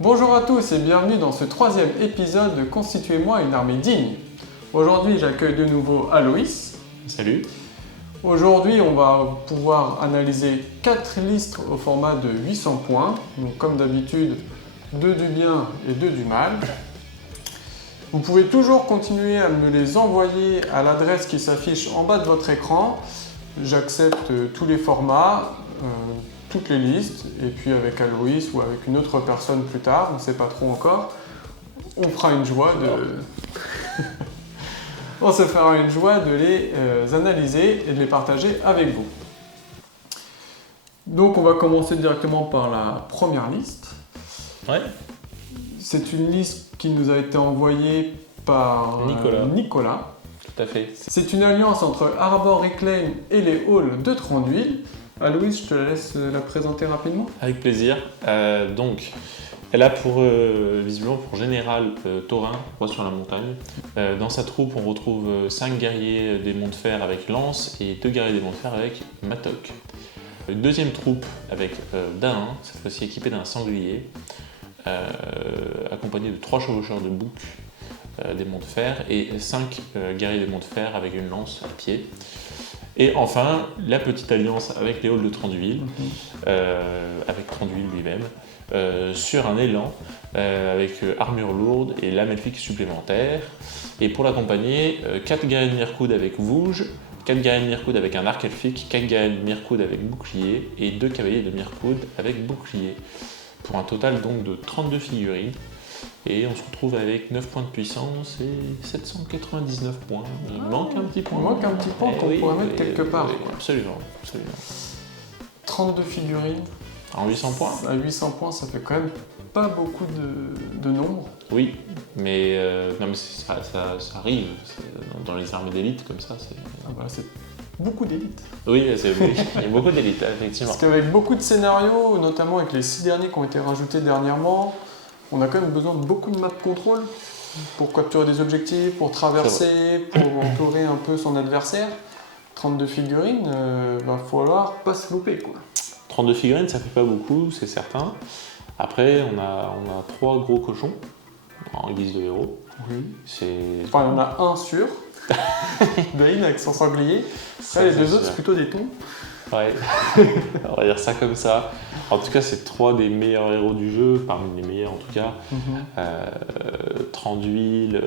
Bonjour à tous et bienvenue dans ce troisième épisode de Constituez-moi une armée digne. Aujourd'hui, j'accueille de nouveau Aloïs. Salut. Aujourd'hui, on va pouvoir analyser 4 listes au format de 800 points. Donc, comme d'habitude, 2 du bien et 2 du mal. Vous pouvez toujours continuer à me les envoyer à l'adresse qui s'affiche en bas de votre écran. J'accepte tous les formats, toutes les listes, et puis avec Aloïs ou avec une autre personne plus tard, on ne sait pas trop encore, on fera une joie de... on se fera une joie de les analyser et de les partager avec vous. Donc on va commencer directement par la première liste. Ouais. C'est une liste qui nous a été envoyée par Nicolas. Tout à fait. C'est une alliance entre Arbor Reclaim et les halls de Tranduil. Aloïs, je te laisse la présenter rapidement. Avec plaisir. Donc, elle a visiblement pour général Thorin, roi sur la montagne. Dans sa troupe, on retrouve 5 guerriers des monts de fer avec lance et 2 guerriers des monts de fer avec matok. Une deuxième troupe avec Dain, cette fois-ci équipée d'un sanglier, accompagné de 3 chevaucheurs de bouc des monts de fer et 5 guerriers des monts de fer avec une lance à pied. Et enfin, la petite alliance avec les halls de Tranduil, avec Tranduil lui-même, sur un élan, avec armure lourde et lame elfique supplémentaire. Et pour l'accompagner, 4 guerriers de Mirkoud avec Vouge, 4 guerriers de Mirkoud avec un arc elfique, 4 guerriers de Mirkoud avec bouclier et 2 cavaliers de Mirkoud avec bouclier. Pour un total donc de 32 figurines. Et on se retrouve avec 9 points de puissance et 799 points. Il manque un petit point. Il manque un petit point qu'on pourrait mettre quelque part. Oui, absolument. 32 figurines. En 800 points. À 800 points, ça fait quand même pas beaucoup de nombre. Oui, mais, ça arrive. Dans les armées d'élite, comme ça, c'est... C'est beaucoup d'élite. Oui, il y a beaucoup d'élite, effectivement. Parce qu'avec beaucoup de scénarios, notamment avec les 6 derniers qui ont été rajoutés dernièrement, on a quand même besoin de beaucoup de map control pour capturer des objectifs, pour traverser, pour entourer un peu son adversaire. 32 figurines, va falloir pas se louper, quoi. 32 figurines, ça fait pas beaucoup, c'est certain. Après, on a 3 gros cochons en guise de héros. Oui. Enfin, il y en a un sûr, Bane avec son sanglier. Après, les 2 autres, c'est plutôt des thons. Ouais, on va dire ça comme ça. En tout cas, c'est 3 des meilleurs héros du jeu, parmi les meilleurs en tout cas. Tranduil,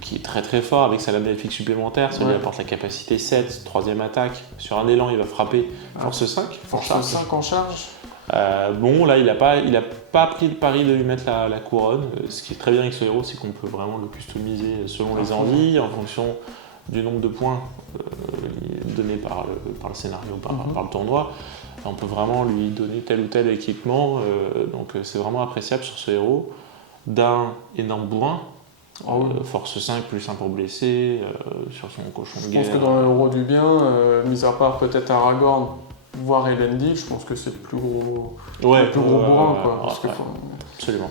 qui est très très fort avec sa lame elfique supplémentaire, ça lui apporte la capacité 7, 3ème attaque. Sur un élan, il va frapper force 5. Force 5 en charge. Bon, là, il a pas pris le pari de lui mettre la couronne. Ce qui est très bien avec ce héros, c'est qu'on peut vraiment le customiser selon les envies, en fonction du nombre de points donnés par le scénario, par le tournoi. On peut vraiment lui donner tel ou tel équipement, donc c'est vraiment appréciable sur ce héros. D'un énorme bourrin, force 5 plus 1 pour blesser, sur son cochon de guerre. Je pense que dans le héros du bien, mis à part peut-être Aragorn, voire Elendil, je pense que c'est le plus gros, bourrin, quoi. Absolument.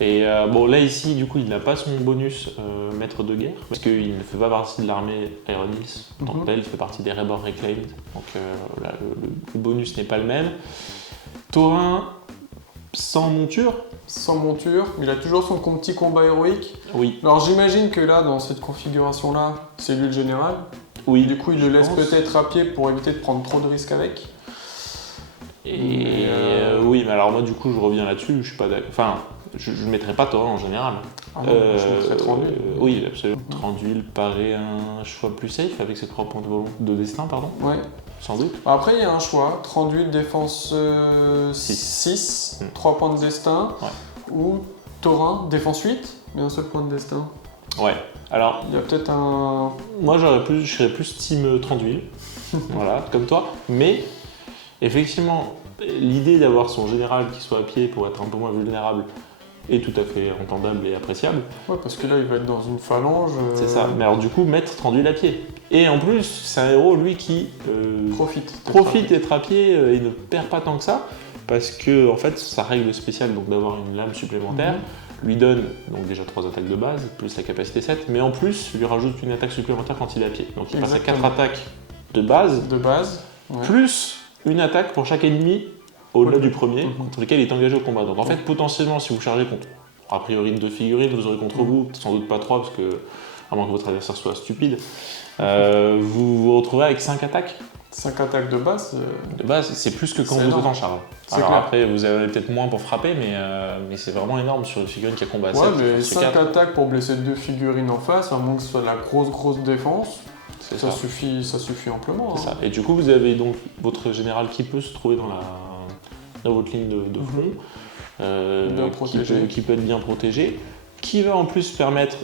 Et là ici, du coup, il n'a pas son bonus maître de guerre, parce qu'il ne fait pas partie de l'armée Aeronils, en tant que tel, il fait partie des Arbor Reclaimed, donc le bonus n'est pas le même. Thorin, sans monture. Sans monture, il a toujours son petit combat héroïque. Oui. Alors j'imagine que là, dans cette configuration-là, c'est lui le général. Oui. Du coup, il le laisse peut-être à pied pour éviter de prendre trop de risques avec. Oui, mais alors moi, du coup, je reviens là-dessus, je suis pas d'accord. Enfin, je ne mettrais pas Thorin en général. Ah non, je mettrais Tranduil. Oui, absolument. Tranduil paraît un choix plus safe avec ses 3 points de destin, pardon. Ouais. Sans doute. Après, il y a un choix. Tranduil, défense 6, 3 points de destin. Ouais. Ou Thorin, défense 8, mais un seul point de destin. Ouais. Alors, il y a peut-être un... Moi, je serais plus team Tranduil. Voilà, comme toi. Mais, effectivement, l'idée d'avoir son général qui soit à pied pour être un peu moins vulnérable est tout à fait entendable et appréciable. Ouais, parce que là, il va être dans une phalange. C'est ça. Mais alors, du coup, mettre Tranduil à pied. Et en plus, c'est un héros, lui, qui profite d'être à pied et ne perd pas tant que ça, parce que, en fait, sa règle spéciale, donc d'avoir une lame supplémentaire, lui donne donc déjà 3 attaques de base, plus la capacité 7, mais en plus, lui rajoute une attaque supplémentaire quand il est à pied. Donc, il passe à 4 attaques de base, ouais. plus une attaque pour chaque ennemi au-delà Ok. du premier, contre lequel il est engagé au combat. Donc en fait, potentiellement, si vous chargez contre, a priori, 2 figurines, vous aurez contre vous, sans doute pas 3, parce que, à moins que votre adversaire soit stupide, vous vous retrouvez avec 5 attaques. 5 attaques de base, De base, c'est plus que quand C'est vous êtes énorme. en charge. C'est Alors clair. après, vous avez peut-être moins pour frapper, mais c'est vraiment énorme sur une figurine qui a combat à ouais, 7, mais force 5 4. attaques pour blesser 2 figurines en face, à moins que ce soit de la grosse défense, C'est ça ça. suffit amplement. C'est hein. ça. Et du coup, vous avez donc votre général qui peut se trouver dans votre ligne de front, Bien protégé. qui peut être bien protégé, qui va en plus permettre,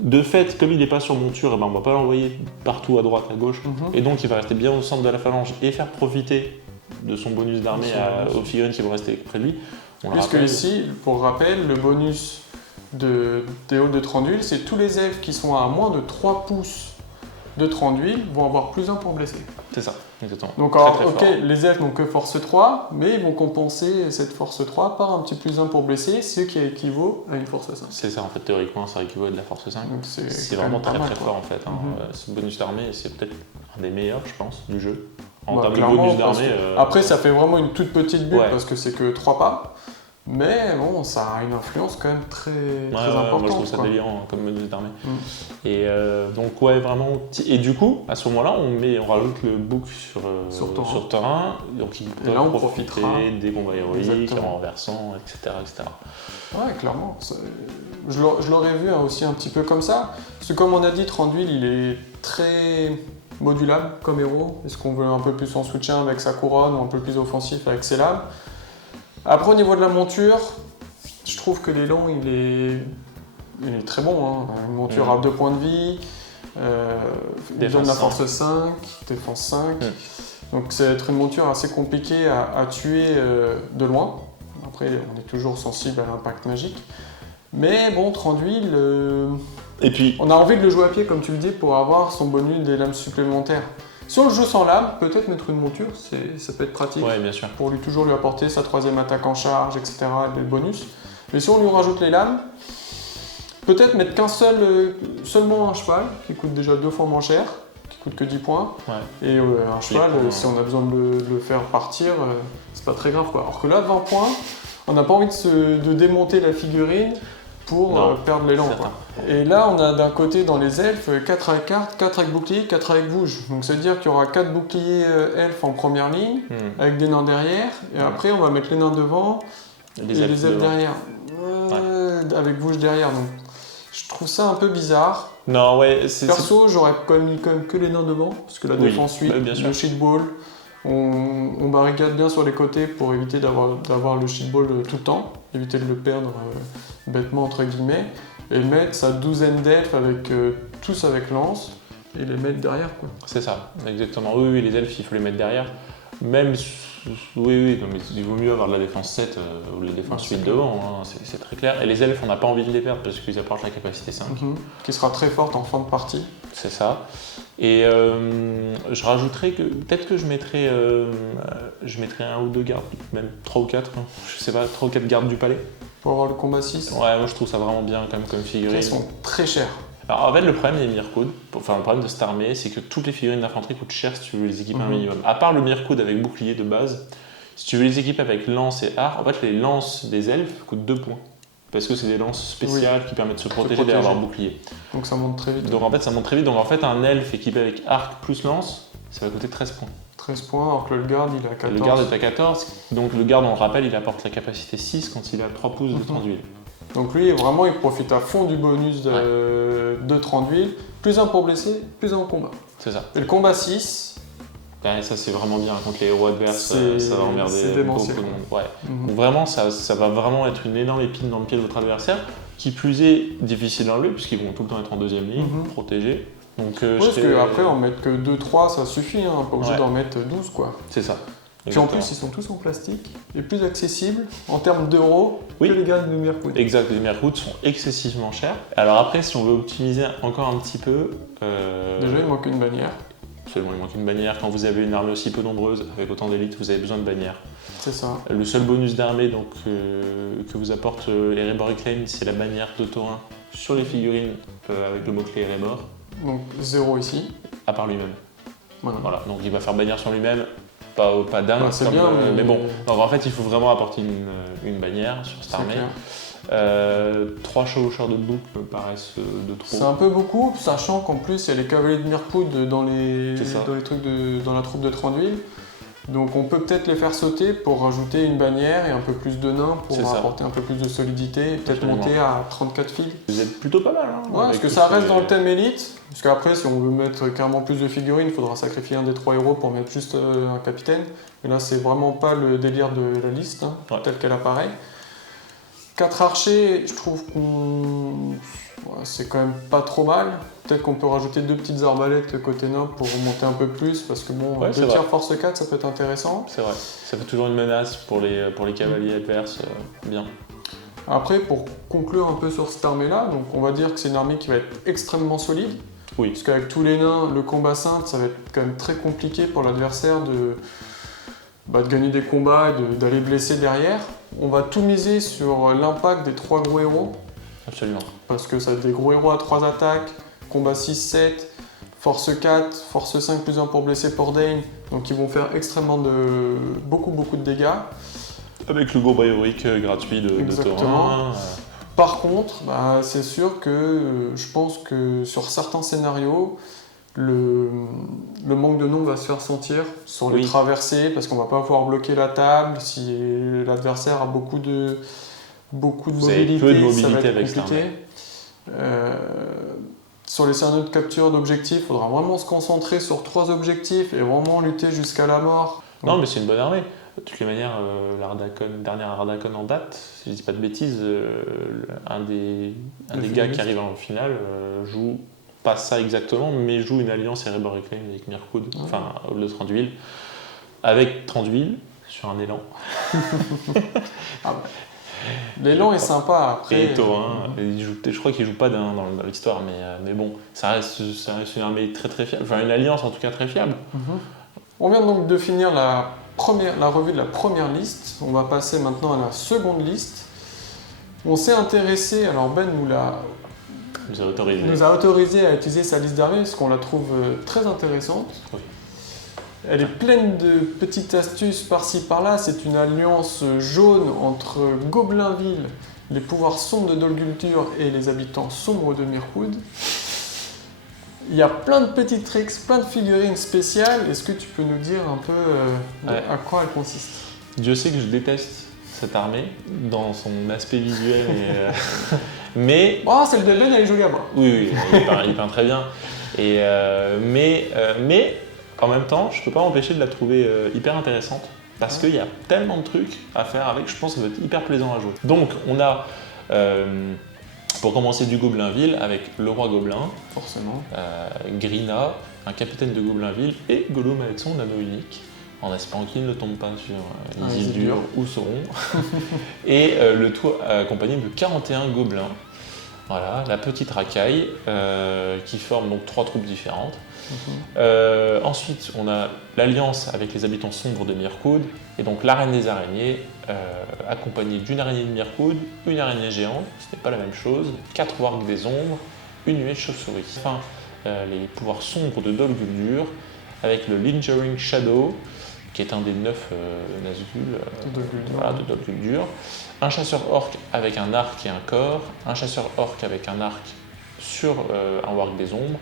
de fait, comme il n'est pas sur monture, on ne va pas l'envoyer partout à droite, à gauche, Mhm. et donc il va rester bien au centre de la phalange et faire profiter de son bonus d'armée Son bonus. aux figurines qui vont rester près de lui. On le Puisque rappelle. ici, pour rappel, le bonus des halls de Tranduil, c'est tous les elfes qui sont à moins de 3 pouces de Tranduil vont avoir plus 1 pour blesser. C'est ça, exactement. Donc Très, alors, très ok, fort. les elfes n'ont que force 3, mais ils vont compenser cette force 3 par un petit plus 1 pour blesser, ce qui équivaut à une force 5. C'est ça, en fait, théoriquement, ça équivaut à de la force 5. Donc C'est quand vraiment même pas très mal, très quoi. fort en fait. Hein. Mhm. Ce bonus d'armée, c'est peut-être un des meilleurs, je pense, du jeu. En Bah, termes de clairement, bonus parce d'armée. que- Après, ça fait vraiment une toute petite bulle Ouais. parce que c'est que 3 pas. Mais bon, ça a une influence quand même très Ouais, importante. moi je trouve ça quoi. délirant comme bonus d'armée. Mm. Et donc ouais vraiment. Et du coup, à ce moment-là, on rajoute le book sur terrain, donc il peut là, on profiter profitera. des combats héroïques, Exactement. en renversant, etc. etc. Ouais, clairement. Je l'aurais vu hein, aussi un petit peu comme ça. Parce que comme on a dit, Tranduil, il est très modulable comme héros. Est-ce qu'on veut un peu plus en soutien avec sa couronne ou un peu plus offensif avec ses lames? Après, au niveau de la monture, je trouve que l'élan, il est très bon. Hein. Une monture Mm. à 2 points de vie, il Défense donne la 5. force 5, défense 5. Mm. Donc ça va être une monture assez compliquée à tuer de loin. Après, on est toujours sensible à l'impact magique. Mais bon, Tranduil, Et puis, on a envie de le jouer à pied, comme tu le dis, pour avoir son bonus des lames supplémentaires. Si on le joue sans lames, peut-être mettre une monture, ça peut être pratique. ouais, bien sûr. Pour toujours lui apporter sa 3e attaque en charge, etc. et le bonus. Mais si on lui rajoute les lames, peut-être mettre seulement un cheval, qui coûte déjà 2 fois moins cher, qui coûte que 10 points. Ouais. Et un cheval, points, si on a besoin de le faire partir, c'est pas très grave quoi. Alors que là, 20 points, on n'a pas envie de démonter la figurine pour Non, perdre l'élan. certain. Quoi. Et là, on a d'un côté dans les elfes 4 avec carte, 4 avec bouclier, 4 avec bouge. Donc ça veut dire qu'il y aura 4 boucliers elfes en première ligne, Hmm. avec des nains derrière, et après on va mettre les nains devant et les elfes devant. derrière. Avec bouge derrière. Donc je trouve ça un peu bizarre. Non, ouais, c'est. Perso, j'aurais quand même mis que les nains devant, parce que la Oui, défense 8, bah, bien sûr. le shit ball, on barricade bien sur les côtés pour éviter d'avoir le shit ball tout le temps, éviter de le perdre bêtement entre guillemets, et mettre sa douzaine d'elfes avec tous avec lance et les mettre derrière quoi. C'est ça, exactement. Oui, oui, les elfes, il faut les mettre derrière. Même, oui, non, mais il vaut mieux avoir de la défense 7 ou la défense Ouais, c'est 8 clair. devant, hein, c'est très clair. Et les elfes, on n'a pas envie de les perdre parce qu'ils apportent la capacité 5. Qui sera très forte en fin de partie. C'est ça. Et je rajouterais que peut-être que je mettrais un ou deux gardes, même 3 ou 4, hein, je sais pas, 3 ou 4 gardes du palais. Pour avoir le combat 6. Ouais, moi je trouve ça vraiment bien quand même comme figurine. Ils sont très chers. Alors en fait, le problème des Mirkoud, enfin le problème de cette armée, c'est que toutes les figurines d'infanterie coûtent cher si tu veux les équiper un minimum. À part le Mirkoud avec bouclier de base, si tu veux les équiper avec lance et arc, en fait les lances des elfes coûtent 2 points. Parce que c'est des lances spéciales qui permettent de se protéger derrière leur bouclier. Donc ça monte très vite. Donc en fait ça monte très vite. Donc en fait un elfe équipé avec arc plus lance, ça va coûter 13 points. 13 points, alors que le garde il a 14. Le garde est à 14, donc le garde on le rappelle il apporte la capacité 6 quand il a 3 pouces de tranduile. Donc lui, vraiment, il profite à fond du bonus de 30 d'huile. Plus un pour blesser, plus un en combat. C'est ça. Et le combat 6... Et ça c'est vraiment bien contre les héros adverses, C'est- ça va c'est emmerder beaucoup démentiel, de quoi. monde. Ouais. Donc vraiment ça va vraiment être une énorme épine dans le pied de votre adversaire, qui plus est difficile à enlever puisqu'ils vont tout le temps être en deuxième ligne, protégés. Donc Oui, parce qu'après, en mettre que 2-3, ça suffit. Hein, pas obligé Ouais. d'en mettre 12, quoi. c'est ça. Puis en Exactement. plus, ils sont tous en plastique et plus accessibles en termes d'euros Oui. que les gars de Mirkoud. Exact, les Mirkoud sont excessivement chers. Alors après, si on veut optimiser encore un petit peu, Déjà, il manque une bannière. seulement il manque une bannière. Quand vous avez une armée aussi peu nombreuse, avec autant d'élites, vous avez besoin de bannières. C'est ça. Le seul bonus d'armée donc, que vous apporte Erebor Reclaim, c'est la bannière de Taurin sur les figurines avec le mot-clé Erebor, Donc 0 ici. à part lui-même. Voilà. Voilà, donc il va faire bannière sur lui-même, pas dingue, Bah, c'est bien, mais bon. Donc, en fait, il faut vraiment apporter une bannière sur cette C'est armée. clair. 3 chevaucheurs de bouc me paraissent de trop. C'est un peu beaucoup, sachant qu'en plus il y a les cavaliers de Mirkwood dans dans la troupe de Thranduil. Donc on peut peut-être les faire sauter pour rajouter une bannière et un peu plus de nains pour apporter un peu plus de solidité et peut-être monter à 34 fils. Vous êtes plutôt pas mal, hein. Ouais, parce que ça reste dans le thème élite. Parce qu'après, si on veut mettre carrément plus de figurines, il faudra sacrifier un des 3 héros pour mettre juste un capitaine. Mais là, c'est vraiment pas le délire de la liste, telle qu'elle apparaît. 4 archers, je trouve c'est quand même pas trop mal. Peut-être qu'on peut rajouter 2 petites arbalètes côté nain pour monter un peu plus, parce que bon, 2 tirs force 4, ça peut être intéressant. C'est vrai, ça fait toujours une menace pour les cavaliers adverses, bien. Après, pour conclure un peu sur cette armée-là, donc on va dire que c'est une armée qui va être extrêmement solide. Oui. Parce qu'avec tous les nains, le combat simple, ça va être quand même très compliqué pour l'adversaire de gagner des combats et d'aller blesser derrière. On va tout miser sur l'impact des 3 gros héros. Absolument. Parce que ça a des gros héros à 3 attaques, combat 6-7, force 4, force 5 plus 1 pour blesser Pordain. Donc ils vont faire beaucoup de dégâts. Avec le combat héroïque gratuit de Thorin. Par contre, c'est sûr que je pense que sur certains scénarios, le manque de nombre va se faire sentir sur les traversées, parce qu'on va pas pouvoir bloquer la table. Si l'adversaire a beaucoup de mobilité, peu de mobilité ça va être avec compliqué. Sur les scénarios de capture d'objectifs, il faudra vraiment se concentrer sur 3 objectifs et vraiment lutter jusqu'à la mort. Non, mais c'est une bonne armée. De toutes les manières, dernière Ardacon en date, si je dis pas de bêtises, un des gars qui arrive en finale joue pas ça exactement, mais joue une alliance Erebor Reclaim avec Mirkwood, enfin le Thranduil, avec Thranduil sur un élan. L'élan est sympa après. Et Thorin, je crois qu'il joue pas dans l'histoire, mais bon, ça reste une armée très très fiable, enfin une alliance en tout cas très fiable. On vient donc de finir la revue de la première liste. On va passer maintenant à la seconde liste. On s'est intéressé, alors Ben nous a autorisé à utiliser sa liste d'armées parce qu'on la trouve très intéressante. Oui. Elle est pleine de petites astuces par-ci par-là. C'est une alliance jaune entre Goblinville, les pouvoirs sombres de Dol Guldur et les habitants sombres de Mirkwood. Il y a plein de petits tricks, plein de figurines spéciales. Est-ce que tu peux nous dire un peu à quoi elle consiste? Dieu sait que je déteste cette armée dans son aspect visuel, mais... Oh, celle de Ben, elle est jolie à voir. Oui, il peint très bien. Mais en même temps, je peux pas m'empêcher de la trouver hyper intéressante parce qu'il y a tellement de trucs à faire avec, je pense que ça va être hyper plaisant à jouer. Donc on a... pour commencer du Goblinville avec le roi Gobelin, forcément, Grina, un capitaine de Goblinville et Gollum avec son anneau unique, en espérant qu'il ne tombe pas sur Isildur ou Sauron, et le tout accompagné de 41 gobelins. Voilà, la petite racaille qui forme donc 3 troupes différentes. Ensuite, on a l'alliance avec les habitants sombres de Mirkwood, et donc la reine des araignées, accompagnée d'une araignée de Mirkwood, une araignée géante, ce n'est pas la même chose, 4 wargs des ombres, une nuée de chauves-souris. Enfin, les pouvoirs sombres de Dol Guldur, avec le Lingering Shadow, qui est un des 9 Nazgûl de Dol Guldur, un chasseur orc avec un arc et un corps, un chasseur orc avec un arc sur un warg des ombres,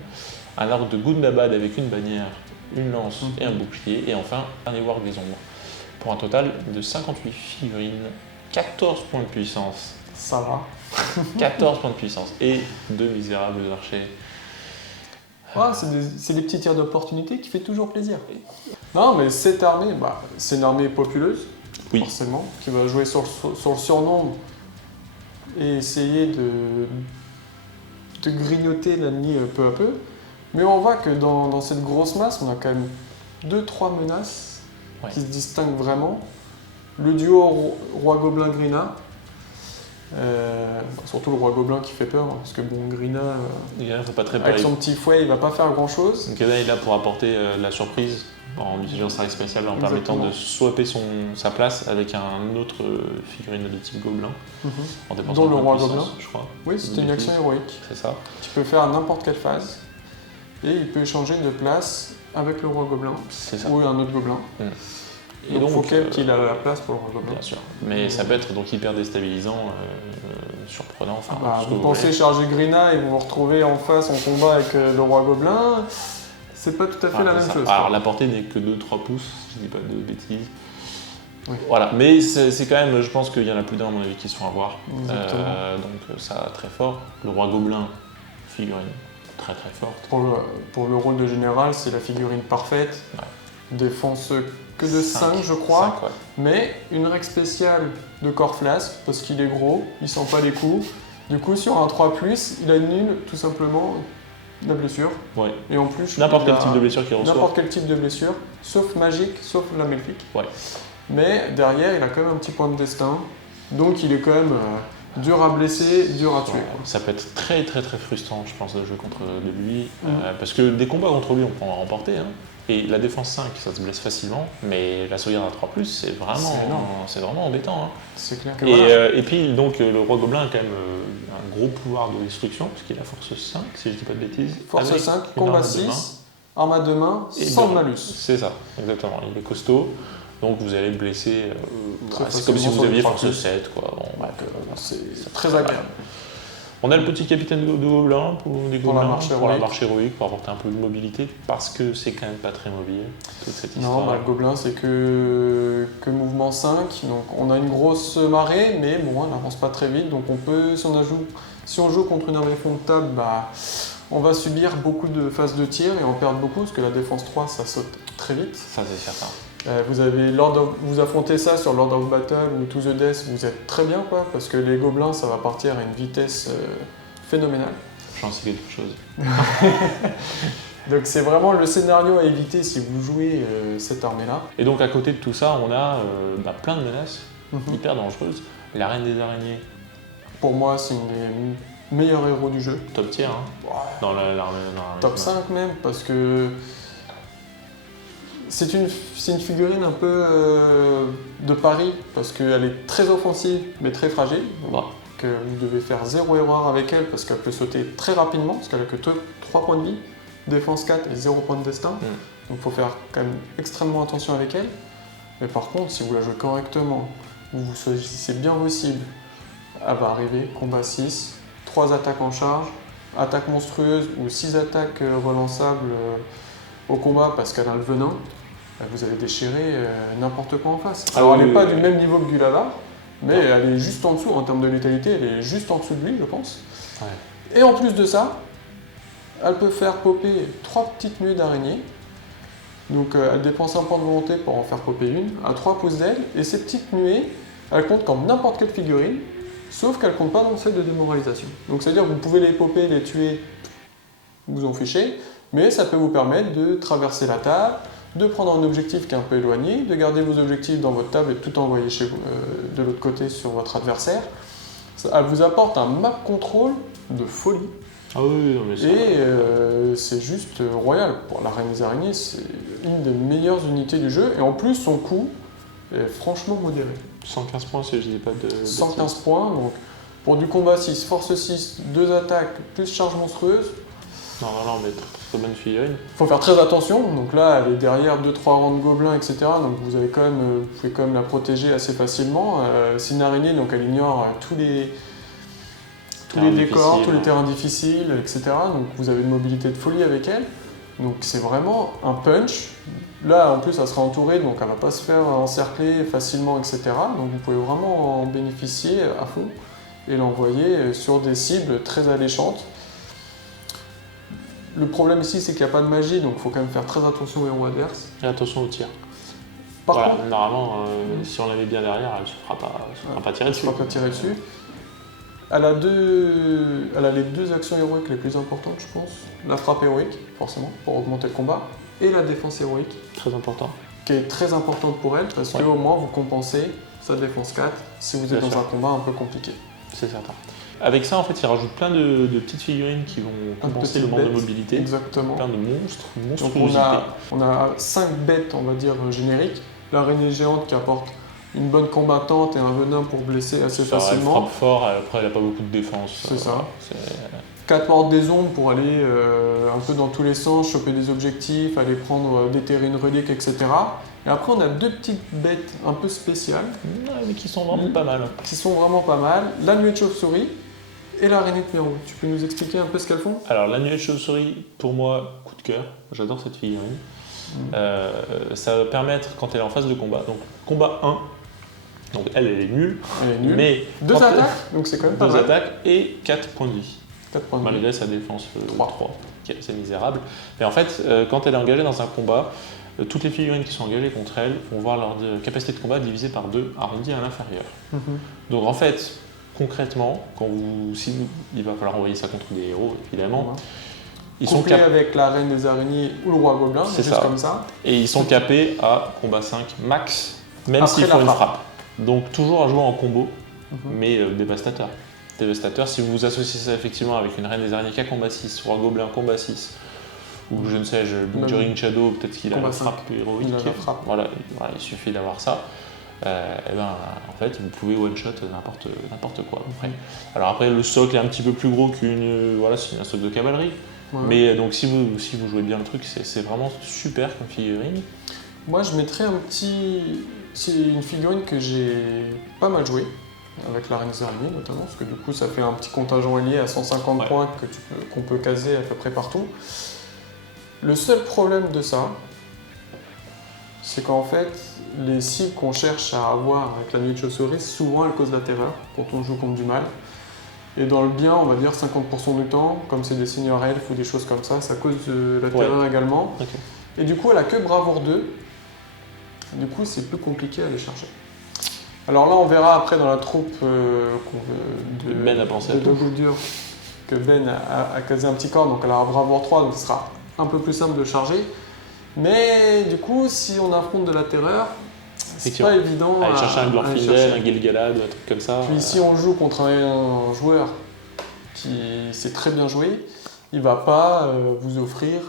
un arc de Gundabad avec une bannière, une lance et un bouclier, et enfin un des wargs des ombres. Pour un total de 58 figurines, 14 points de puissance. Ça va. 14 points de puissance et 2 misérables archers. C'est des petits tirs d'opportunité qui fait toujours plaisir. Non, mais cette armée, c'est une armée populeuse, forcément, qui va jouer sur le surnombre et essayer de grignoter l'ennemi peu à peu. Mais on voit que dans cette grosse masse, on a quand même 2-3 menaces qui se distinguent vraiment. Le duo roi-gobelin-grina, surtout le roi-gobelin qui fait peur, parce que bon, Grina, avec son petit fouet, il va pas faire grand-chose. Grina est là pour apporter de la surprise en utilisant sa règle spéciale, en permettant de swapper sa place avec un autre figurine de type gobelin, en dépensant dont le roi-gobelin, je crois. Oui, c'était une action héroïque. C'est ça. Tu peux faire à n'importe quelle phase. Et il peut échanger de place avec le roi gobelin ou un autre gobelin. Et donc, faut qu'il a la place pour le roi gobelin. Bien sûr. Mais ça peut être donc hyper déstabilisant, surprenant. Enfin, vous pensez charger Grina et vous vous retrouvez en face en combat avec le roi gobelin, c'est pas tout à fait la même chose. Alors la portée n'est que de 3 pouces, si je dis pas de bêtises. Oui. Voilà, mais c'est quand même, je pense qu'il y en a plus d'un à mon avis qui se font avoir. Donc ça très fort. Le roi gobelin, figurine très très forte. Pour le rôle de général, c'est la figurine parfaite. Ouais. Défense que de 5 je crois. 5, ouais. Mais une règle spéciale de Corflasque, parce qu'il est gros, il sent pas les coups. Du coup sur un 3+, il annule tout simplement la blessure. Ouais. Et en plus, n'importe quel type de blessure qu'il reçoit. N'importe quel type de blessure, sauf magique, sauf la maléfique. Ouais. Mais derrière, il a quand même un petit point de destin, donc il est quand même dur à blesser, dur à tuer. Ouais, ça peut être très très très frustrant, je pense, de jouer contre lui, parce que des combats contre lui, on peut en remporter. Hein. Et la défense 5, ça se blesse facilement, mais la sauvegarde à 3+, c'est vraiment embêtant. Hein. C'est clair. Et puis, donc, le roi gobelin a quand même un gros pouvoir de destruction, puisqu'il a force 5, si je dis pas de bêtises. Force 5, combat 6, arme à 2 mains, sans malus. C'est ça, exactement. Il est costaud. Donc vous allez blesser, c'est comme si vous aviez force 7, quoi. Bon, c'est très agréable. On a le petit capitaine de gobelin pour la marche héroïque, pour apporter un peu de mobilité, parce que c'est quand même pas très mobile, toute cette histoire. Non, le gobelin c'est que mouvement 5, donc on a une grosse marée, mais bon, elle n'avance pas très vite, donc on peut, si on joue contre une armée fond de table, on va subir beaucoup de phases de tir et en perdre beaucoup, parce que la défense 3, ça saute très vite. Ça c'est certain. Vous affrontez ça sur Lord of Battle ou To the Death, vous êtes très bien, quoi, parce que les gobelins, ça va partir à une vitesse phénoménale. J'en sais quelque chose. Donc c'est vraiment le scénario à éviter si vous jouez cette armée-là. Et donc à côté de tout ça, on a plein de menaces hyper dangereuses. La Reine des Araignées. Pour moi, c'est une des meilleurs héros du jeu. Top tier, hein, ouais. Dans l'armée. Top 5 même, parce que c'est une figurine un peu de pari, parce qu'elle est très offensive, mais très fragile. Donc, vous devez faire 0 erreur avec elle, parce qu'elle peut sauter très rapidement, parce qu'elle n'a que 3 points de vie, défense 4 et 0 point de destin. Donc il faut faire quand même extrêmement attention avec elle. Mais par contre, si vous la jouez correctement, vous choisissez bien vos cibles, elle va arriver, combat 6, 3 attaques en charge, attaque monstrueuse ou 6 attaques relançables au combat parce qu'elle a le venin. Vous allez déchirer n'importe quoi en face. Alors elle n'est pas du même niveau que Gul'Avar, mais elle est juste en dessous, en termes de létalité, elle est juste en dessous de lui, je pense. Ouais. Et en plus de ça, elle peut faire popper 3 petites nuées d'araignées. Donc elle dépense un point de volonté pour en faire popper une, à 3 pouces d'elle, et ces petites nuées, elles comptent comme n'importe quelle figurine, sauf qu'elles ne comptent pas dans celle de démoralisation. Donc c'est-à-dire que vous pouvez les popper, les tuer, vous en fichez, mais ça peut vous permettre de traverser la table, de prendre un objectif qui est un peu éloigné, de garder vos objectifs dans votre table et tout envoyer chez vous, de l'autre côté sur votre adversaire. Elle vous apporte un map control de folie. Ah oui, non, mais et c'est juste royal. Pour la Reine des Araignées, c'est une des meilleures unités du jeu, et en plus son coût est franchement modéré. 115 points si je dis pas de... 115 points, donc pour du combat 6, force 6, 2 attaques, plus charge monstrueuse. Non, mais très bonne figurine. Il faut faire très attention, donc là elle est derrière 2-3 rangs de gobelins, etc. Donc vous pouvez quand même la protéger assez facilement. C'est une araignée, donc elle ignore tous les décors, tous les terrains difficiles, etc. Donc vous avez une mobilité de folie avec elle. Donc c'est vraiment un punch. Là en plus elle sera entourée, donc elle ne va pas se faire encercler facilement, etc. Donc vous pouvez vraiment en bénéficier à fond et l'envoyer sur des cibles très alléchantes. Le problème ici, c'est qu'il n'y a pas de magie, donc il faut quand même faire très attention aux héros adverses. Et attention au tir. Par contre, normalement, si on l'avait bien derrière, elle ne se fera pas tirer dessus. Elle ne se fera pas tirer dessus. Elle a les 2 actions héroïques les plus importantes, je pense. La frappe héroïque, forcément, pour augmenter le combat, et la défense héroïque. Très important. Qui est très importante pour elle, parce qu'au moins vous compensez sa défense 4 si vous êtes dans un combat un peu compliqué. C'est certain. Avec ça, en fait, ils rajoutent plein de petites figurines qui vont compenser le manque de mobilité. Exactement. Plein de monstres, donc on a 5 bêtes, on va dire, génériques. L'araignée géante qui apporte une bonne combattante et un venin pour blesser assez facilement. Elle frappe fort, après elle n'a pas beaucoup de défense. C'est ça. 4 portes des ombres pour aller un peu dans tous les sens, choper des objectifs, aller prendre, déterrer une relique, etc. Et après, on a 2 petites bêtes un peu spéciales. Ouais, mais qui sont vraiment pas mal. Qui sont vraiment pas mal. La nuée de chauve-souris et l'araignée de Miro. Tu peux nous expliquer un peu ce qu'elles font? Alors, la nuée de chauve-souris, pour moi, coup de cœur. J'adore cette figurine. Ça va permettre, quand elle est en phase de combat, donc combat 1, donc elle est nulle. Elle est nulle. Mais 2 attaques, donc c'est quand même pas 2 mal. attaques et 4 points de vie. 4 points de vie. Malgré sa défense 3, qui est assez misérable. Mais en fait, quand elle est engagée dans un combat, toutes les figurines qui sont engagées contre elle vont voir leur capacité de combat divisée par 2, arrondie à l'inférieur. Donc en fait, concrètement, il va falloir envoyer ça contre des héros, évidemment. Ils sont avec la reine des araignées ou le roi gobelin, juste ça. comme ça. Et ils sont capés à combat 5 max, même s'ils font une frappe. Donc toujours à jouer en combo, mais dévastateur. Dévastateur, si vous associez ça effectivement avec une reine des araignées qui a combat 6, roi gobelin combat 6, ou je ne sais, During Shadow, peut-être qu'il a la frappe héroïque. Voilà, il suffit d'avoir ça. Et ben, en fait, vous pouvez one-shot n'importe quoi. Après. Alors après, le socle est un petit peu plus gros qu'une... voilà, c'est un socle de cavalerie. Ouais. Mais donc si vous jouez bien le truc, c'est vraiment super comme figurine. Moi, je mettrais un petit... C'est une figurine que j'ai pas mal joué, avec la reine des araignées notamment, parce que du coup, ça fait un petit contingent allié à 150 points qu'on peut caser à peu près partout. Le seul problème de ça, c'est qu'en fait, les cibles qu'on cherche à avoir avec la nuée de chauve-souris, souvent elles causent la terreur quand on joue contre du mal. Et dans le bien, on va dire 50% du temps, comme c'est des seigneurs elfes ou des choses comme ça cause de la terreur également. Okay. Et du coup, elle a que bravoure 2. Du coup, c'est plus compliqué à aller chercher. Alors là, on verra après dans la troupe de Ben a pensé de Doguldur que Ben a casé un petit corps, donc elle a bravoure 3, donc ce sera un peu plus simple de charger. Mais du coup, si on affronte de la terreur, c'est pas évident. Aller chercher un Glorfindel, un Gil-galad, un truc comme ça. Puis si on joue contre un joueur qui sait très bien jouer, il va pas vous offrir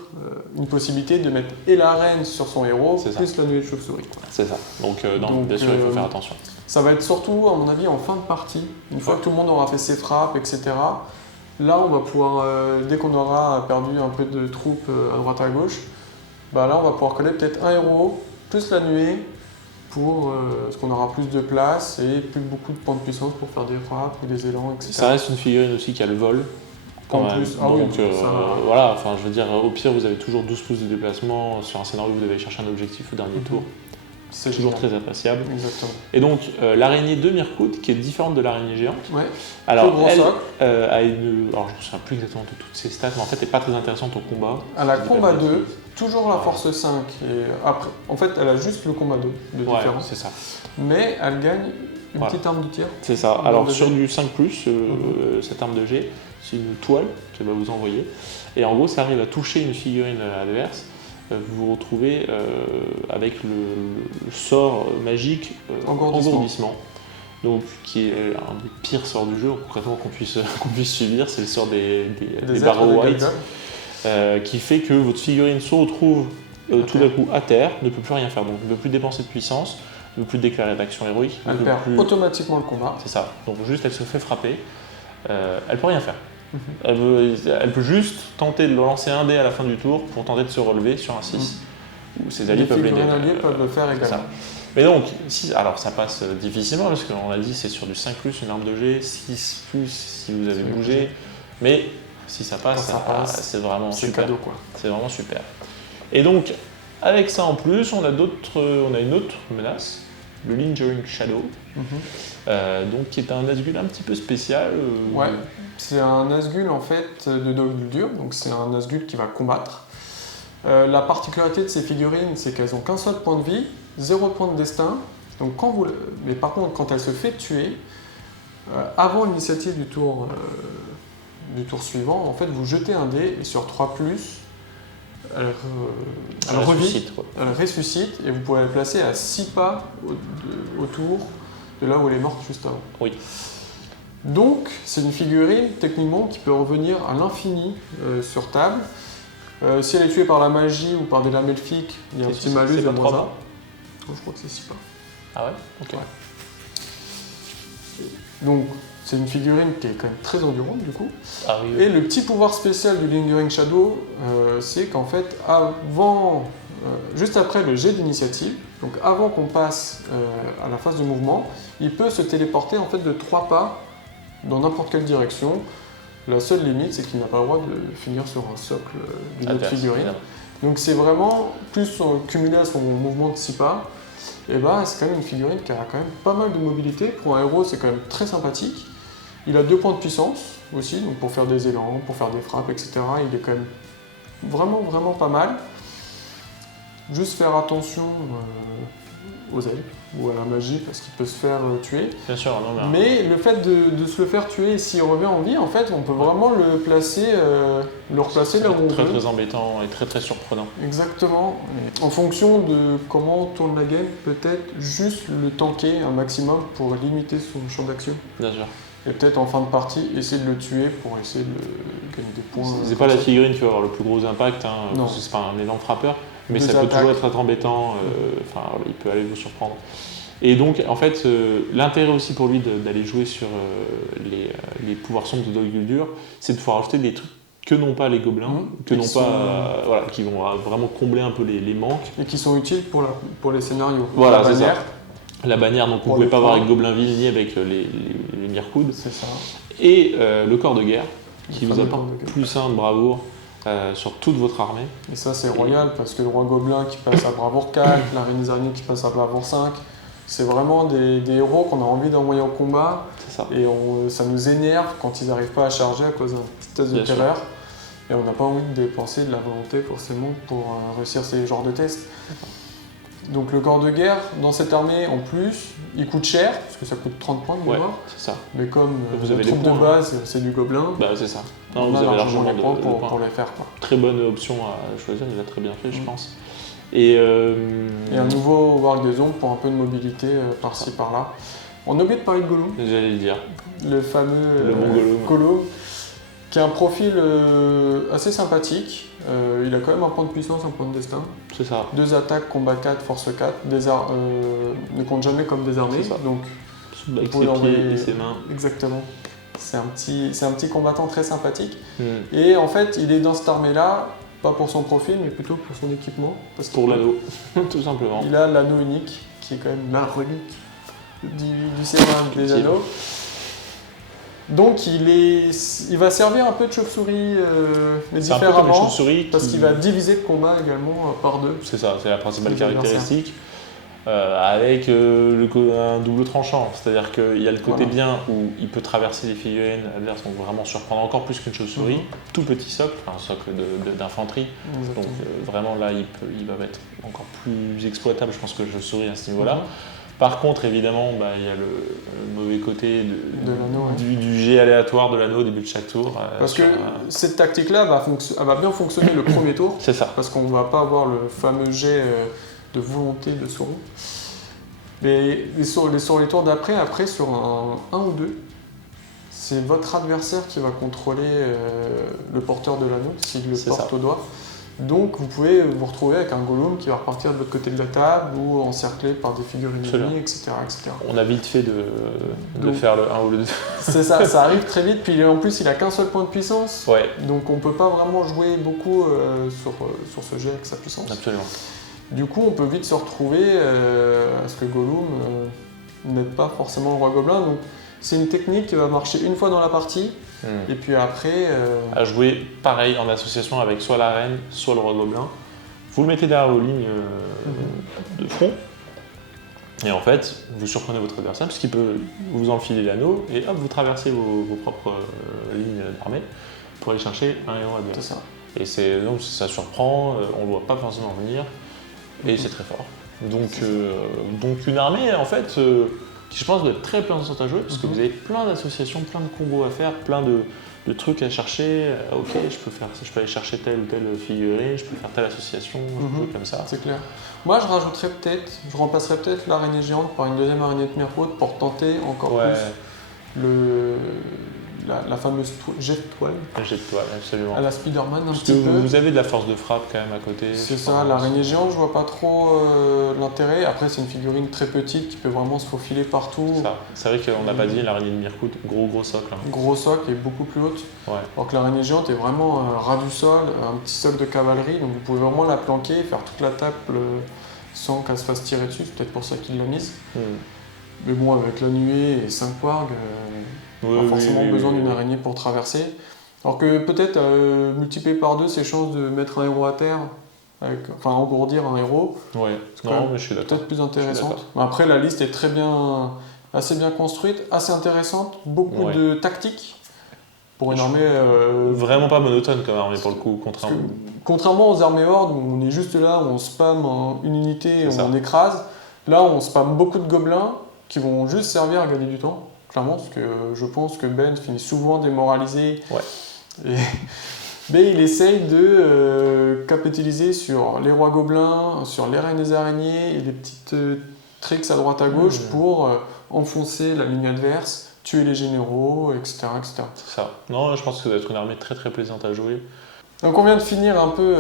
une possibilité de mettre et la reine sur son héros, plus la nuée de chauve-souris. C'est ça. Donc bien sûr, il faut faire attention. Ça va être surtout, à mon avis, en fin de partie, une fois que tout le monde aura fait ses frappes, etc. Là, on va pouvoir, dès qu'on aura perdu un peu de troupes à droite à gauche, bah là, on va pouvoir coller peut-être un héros, plus la nuée, parce qu'on aura plus de place et plus beaucoup de points de puissance pour faire des frappes ou des élans, etc. Ça reste une figurine aussi qui a le vol. En plus, donc voilà, enfin je veux dire, au pire vous avez toujours 12 pouces de déplacement sur un scénario où vous devez chercher un objectif au dernier tour. C'est toujours très appréciable. Exactement. Et donc l'araignée de Mirkwood, qui est différente de l'araignée géante. Ouais. Alors elle a une, alors je ne me souviens plus exactement de toutes ses stats, mais en fait elle n'est pas très intéressante au combat. Elle a combat 2, toujours la force 5 et après, en fait elle a juste le combat 2 de différence. C'est ça. Mais elle gagne une petite arme de tir. C'est ça. Alors sur du 5+, cette arme de G, c'est une toile qu'elle va vous envoyer. Et en gros, ça arrive à toucher une figurine adverse. Vous vous retrouvez avec le sort magique engourdissement. Donc, qui est un des pires sorts du jeu, concrètement, qu'on puisse subir. C'est le sort des Barrow White. Qui fait que votre figurine se retrouve tout d'un coup à terre, ne peut plus rien faire. Donc, ne peut plus dépenser de puissance, ne peut plus déclarer d'action héroïque. Elle perd automatiquement le combat. C'est ça. Donc, juste, elle se fait frapper. Elle peut rien faire. Elle peut juste tenter de lancer un dé à la fin du tour pour tenter de se relever sur un 6. Où ses alliés peuvent l'aider. Les alliés peuvent le faire également. Mais donc, alors ça passe difficilement parce qu'on l'a dit, c'est sur du 5+, une arme de G, 6+, si vous avez bougé. Mais si ça passe, c'est vraiment super. Cadeau, quoi. C'est vraiment super. Et donc, avec ça en plus, on a une autre menace, le Lingering Shadow. Donc qui est un Nazgûl un petit peu spécial. Ouais, c'est un Nazgûl en fait de Doguldur, donc c'est un Nazgûl qui va combattre. La particularité de ces figurines, c'est qu'elles ont qu'un seul point de vie, 0 point de destin. Donc mais par contre, quand elle se fait tuer, avant l'initiative du tour suivant, en fait, vous jetez un dé et sur 3+, elle ressuscite et vous pouvez la placer à 6 pas autour de là où elle est morte juste avant. Oui. Donc, c'est une figurine, techniquement, qui peut revenir à l'infini sur table. Si elle est tuée par la magie ou par des lames elfiques, il y a un petit malus de -1. Je crois que c'est 6 pas. Ah ouais? Ok. Ouais. Donc c'est une figurine qui est quand même très endurante du coup. Ah oui, Et le petit pouvoir spécial du Lingering Shadow, c'est qu'en fait, juste après le jet d'initiative, donc avant qu'on passe à la phase de mouvement, il peut se téléporter en fait de 3 pas dans n'importe quelle direction. La seule limite, c'est qu'il n'a pas le droit de finir sur un socle d'une autre figurine. Évidemment. Donc c'est vraiment, plus cumulé à son mouvement de 6 pas, et bah c'est quand même une figurine qui a quand même pas mal de mobilité. Pour un héros, c'est quand même très sympathique. Il a 2 points de puissance aussi, donc pour faire des élans, pour faire des frappes, etc. Il est quand même vraiment pas mal. Juste faire attention aux ailes ou à la magie parce qu'il peut se faire tuer. Bien sûr, non, Mais le fait de se le faire tuer et s'il revient en vie, en fait, on peut vraiment le replacer là où on très veut. très embêtant et très surprenant. Exactement. Et en fonction de comment tourne la game, peut-être juste le tanker un maximum pour limiter son champ d'action. Bien sûr. Et peut-être en fin de partie, essayer de le tuer pour essayer de gagner des points. C'est pas la figurine qui va avoir le plus gros impact, hein, Non. parce que c'est pas un énorme frappeur, mais Deux ça peut attaques. toujours être embêtant, voilà, il peut aller vous surprendre. Et donc, en fait, l'intérêt aussi pour lui d'aller jouer sur les pouvoirs sombres de Dol Guldur, c'est de pouvoir ajouter des trucs que n'ont pas les gobelins, voilà, qui vont vraiment combler un peu les manques. Et qui sont utiles pour les scénarios. Voilà, La c'est bannière, ça. La bannière, donc vous Pour ne pouvez le pas voir poing. avec Goblinville ni avec les Mirkwood. c'est ça. Et le corps de guerre, qui Le vous fameux apporte corps de guerre. plus 1 de bravoure sur toute votre armée. Et ça, c'est royal parce que le roi gobelin qui passe à bravoure 4, la reine des araignées qui passe à bravoure 5, c'est vraiment des héros qu'on a envie d'envoyer au combat. C'est ça. Et ça nous énerve quand ils n'arrivent pas à charger à cause d'un petit test de Bien sûr. terreur. Et on n'a pas envie de dépenser de la volonté forcément pour réussir ces genres de tests. Donc le corps de guerre, dans cette armée, en plus, il coûte cher, parce que ça coûte 30 points de Ouais, mémoire. c'est ça. Mais comme Vous la avez les troupe de points, base, c'est du gobelin, Bah, c'est ça. on Non, vous a avez largement largement les points de points. pour les faire. Quoi. Très bonne option à choisir, il a très bien fait, je pense. Et, Et un nouveau Warg des Ombres pour un peu de mobilité par-ci par-là. On a oublié de parler de Gollum, j'allais le dire. le fameux Le bon Gollum. Gollum, qui a un profil assez sympathique. Il a quand même un point de puissance, un point de destin. C'est ça. 2 attaques, combat 4, force 4, ne compte jamais comme désarmé. C'est ça. Donc, Avec Vous ses pouvez pieds l'envoyer- et ses mains. exactement. C'est un petit combattant très sympathique. Hmm. Et en fait, il est dans cette armée-là, pas pour son profil, mais plutôt pour son équipement. Parce Pour qu'il- l'anneau, tout simplement. Il a l'anneau unique, qui est quand même la relique du Seigneur des Effectivement. Anneaux. Donc il va servir un peu de chauve-souris, mais C'est un peu comme les différemment, chauves-souris. parce qui- qu'il va diviser le combat également par 2. C'est ça, c'est la principale Les adversaires. caractéristique. Avec un double tranchant, c'est-à-dire qu'il y a le côté Voilà. bien où il peut traverser les figurines adverses, donc vraiment surprendre encore plus qu'une chauve-souris. Mhm. Tout petit socle, un socle d'infanterie, donc vraiment là il va être encore plus exploitable, je pense, que le chauve-souris à ce niveau-là. Mhm. Par contre, évidemment, il y a le mauvais côté De l'anneau, ouais. du jet aléatoire de l'anneau au début de chaque tour. Parce que sur cette tactique-là elle va bien fonctionner le premier tour, c'est ça. parce qu'on ne va pas avoir le fameux jet de volonté de Sauron. Mais sur les tours d'après, sur un 1 ou 2, c'est votre adversaire qui va contrôler le porteur de l'anneau, s'il le C'est porte ça. au doigt. Donc vous pouvez vous retrouver avec un Gollum qui va repartir de l'autre côté de la table ou encerclé par des figurines Absolument. ennemies, etc., etc. On a vite fait de Donc- faire le 1 ou le 2. C'est ça, ça arrive très vite, puis en plus il a qu'un seul point de puissance, Ouais, donc on peut pas vraiment jouer beaucoup sur ce jet avec sa puissance. absolument. Du coup on peut vite se retrouver à ce que Gollum n'aide pas forcément le roi gobelin, donc c'est une technique qui va marcher une fois dans la partie, et puis après... À jouer pareil en association avec soit la reine, soit le roi gobelin. Vous le mettez derrière vos lignes de front, et en fait, vous surprenez votre adversaire, puisqu'il peut vous enfiler l'anneau, et hop, vous traversez vos propres lignes d'armée pour aller chercher un héros c'est adverse. ça. Et donc ça surprend, on ne voit pas forcément venir, et c'est très fort. Donc une armée, en fait, qui je pense doit être très intéressante à jouer, parce que vous avez plein d'associations, plein de combos à faire, plein de trucs à chercher. Ok, je peux aller chercher telle ou telle figurine, je peux faire telle association, un truc comme ça. C'est clair. Moi, je remplacerais peut-être l'araignée géante par une deuxième araignée de Mirkwood pour tenter encore Ouais, plus la fameuse jet de toile, Un jet de toile, absolument. à la Spider-Man un Parce petit que peu. vous avez de la force de frappe quand même à côté. C'est je ça, pense. l'araignée géante, je vois pas trop l'intérêt. Après, c'est une figurine très petite qui peut vraiment se faufiler partout. Ça. C'est vrai qu'on n'a pas dit l'araignée de Mirkwood, gros socle. Hein. Gros socle et beaucoup plus haute. Ouais. Alors que l'araignée géante est vraiment ras du sol, un petit socle de cavalerie, donc vous pouvez vraiment la planquer et faire toute la table sans qu'elle se fasse tirer dessus. C'est peut-être pour ça qu'il l'a mise. Mais bon, avec la nuée et 5 wargs, pas forcément besoin d'une araignée pour traverser. Alors que peut-être multiplier par 2 ses chances de mettre un héros à terre, enfin engourdir un héros, Ouais, quand non, même mais je suis d'accord. peut-être plus intéressante. d'accord. Mais après, la liste est assez bien construite, assez intéressante, beaucoup Ouais. de tactique pour une Je- armée. Vraiment pas monotone comme armée pour le coup, Parce contrairement. que, contrairement aux armées hordes où on est juste là, où on spam une unité, C'est où ça. on écrase, là on spam beaucoup de gobelins qui vont juste servir à gagner du temps, clairement, parce que je pense que Ben finit souvent démoralisé. Ouais. Mais il essaye de capitaliser sur les rois gobelins, sur les reines des araignées et des petites tricks à droite à gauche pour enfoncer la ligne adverse, tuer les généraux, etc. etc. C'est ça. Non, je pense que ça doit être une armée très très plaisante à jouer. Donc on vient de finir un peu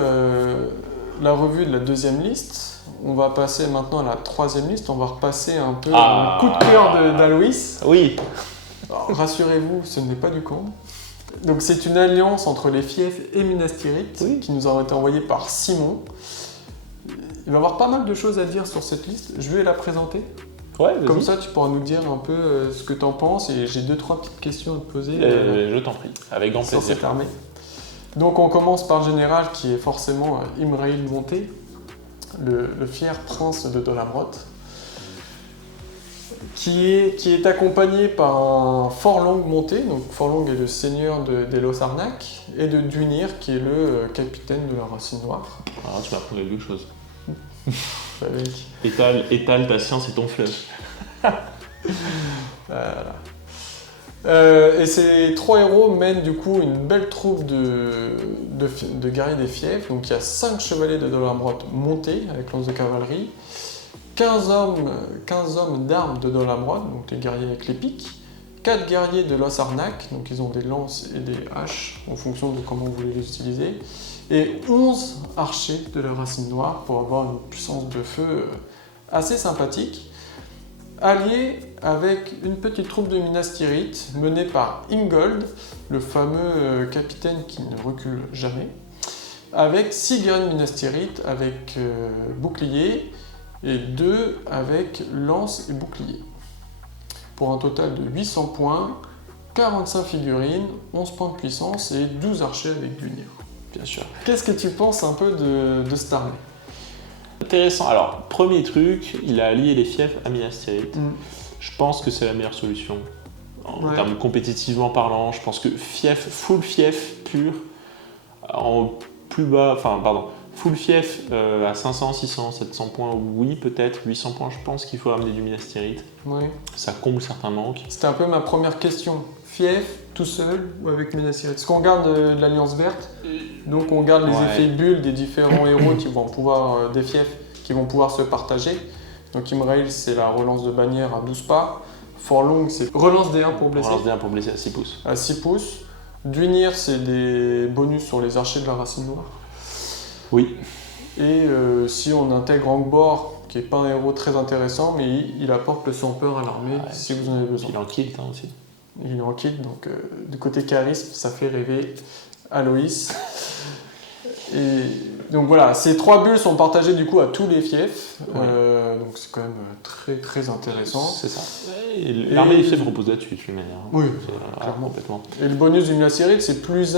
la revue de la deuxième liste. On va passer maintenant à la troisième liste. On va repasser un peu le coup de cœur d'Aloïs. Oui. Alors, rassurez-vous, ce n'est pas du con. Donc c'est une alliance entre les fiefs et Minas Tirith qui nous a été envoyée par Simon. Il va y avoir pas mal de choses à dire sur cette liste. Je vais la présenter. Ouais, vas-y. Comme ça, tu pourras nous dire un peu ce que tu en penses. Et j'ai 2-3 petites questions à te poser Je t'en prie, avec grand sur plaisir. cette armée. Donc on commence par le général qui est forcément Imrail Monté, le fier prince de Dol Amroth, qui est accompagné par un Forlong Monté. Donc Forlong est le seigneur d'Elos Arnak, et de Dunir qui est le capitaine de la Racine Noire. Alors tu m'apprends quelque chose. Avec... Étale ta science et ton fleuve. Voilà. Et ces 3 héros mènent du coup une belle troupe de guerriers des fiefs. Donc il y a 5 chevaliers de Dol Amroth montés avec lance de cavalerie, 15 hommes d'armes de Dol Amroth, donc des guerriers avec les piques, 4 guerriers de Los Arnak, donc ils ont des lances et des haches en fonction de comment vous voulez les utiliser, et 11 archers de la Racine Noire pour avoir une puissance de feu assez sympathique, alliés avec une petite troupe de Minas Tirith menée par Ingold, le fameux capitaine qui ne recule jamais, avec 6 guerriers de Minas Tirith avec bouclier et 2 avec lance et bouclier. Pour un total de 800 points, 45 figurines, 11 points de puissance et 12 archers avec Dunir. Bien sûr. Qu'est-ce que tu penses un peu de cette armée? Intéressant. Alors, premier truc, il a allié les fiefs à Minas Tirith. Je pense que c'est la meilleure solution. En termes compétitivement parlant, je pense que full fief pur, en plus bas, enfin, pardon, full fief à 500, 600, 700 points, oui, peut-être, 800 points, je pense qu'il faut amener du Minas Tirith. Oui. Ça comble certains manques. C'était un peu ma première question. Fief, tout seul ou avec Minas Tirith? Parce qu'on garde l'Alliance Verte, donc on garde les effets bulles des différents héros qui vont pouvoir, des fiefs qui vont pouvoir se partager. Donc Imrail, c'est la relance de bannière à 12 pas. Forlong, c'est relance D1 pour blesser. Relance D1 pour blesser à 6 pouces. À 6 pouces. Dunir, c'est des bonus sur les archers de la Racine Noire. Oui. Et si on intègre Angbor, qui n'est pas un héros très intéressant, mais il apporte le sans peur à l'armée si vous en avez besoin. Il est en kilt aussi. Il est en kit, donc du côté charisme, ça fait rêver Aloïs. Et donc voilà, ces 3 bulles sont partagées du coup à tous les fiefs, donc c'est quand même très très intéressant. C'est ça. L'armée des fiefs repose là-dessus, de toute manière. Oui, clairement. Complètement. Et le bonus du Minas Tirith, c'est +1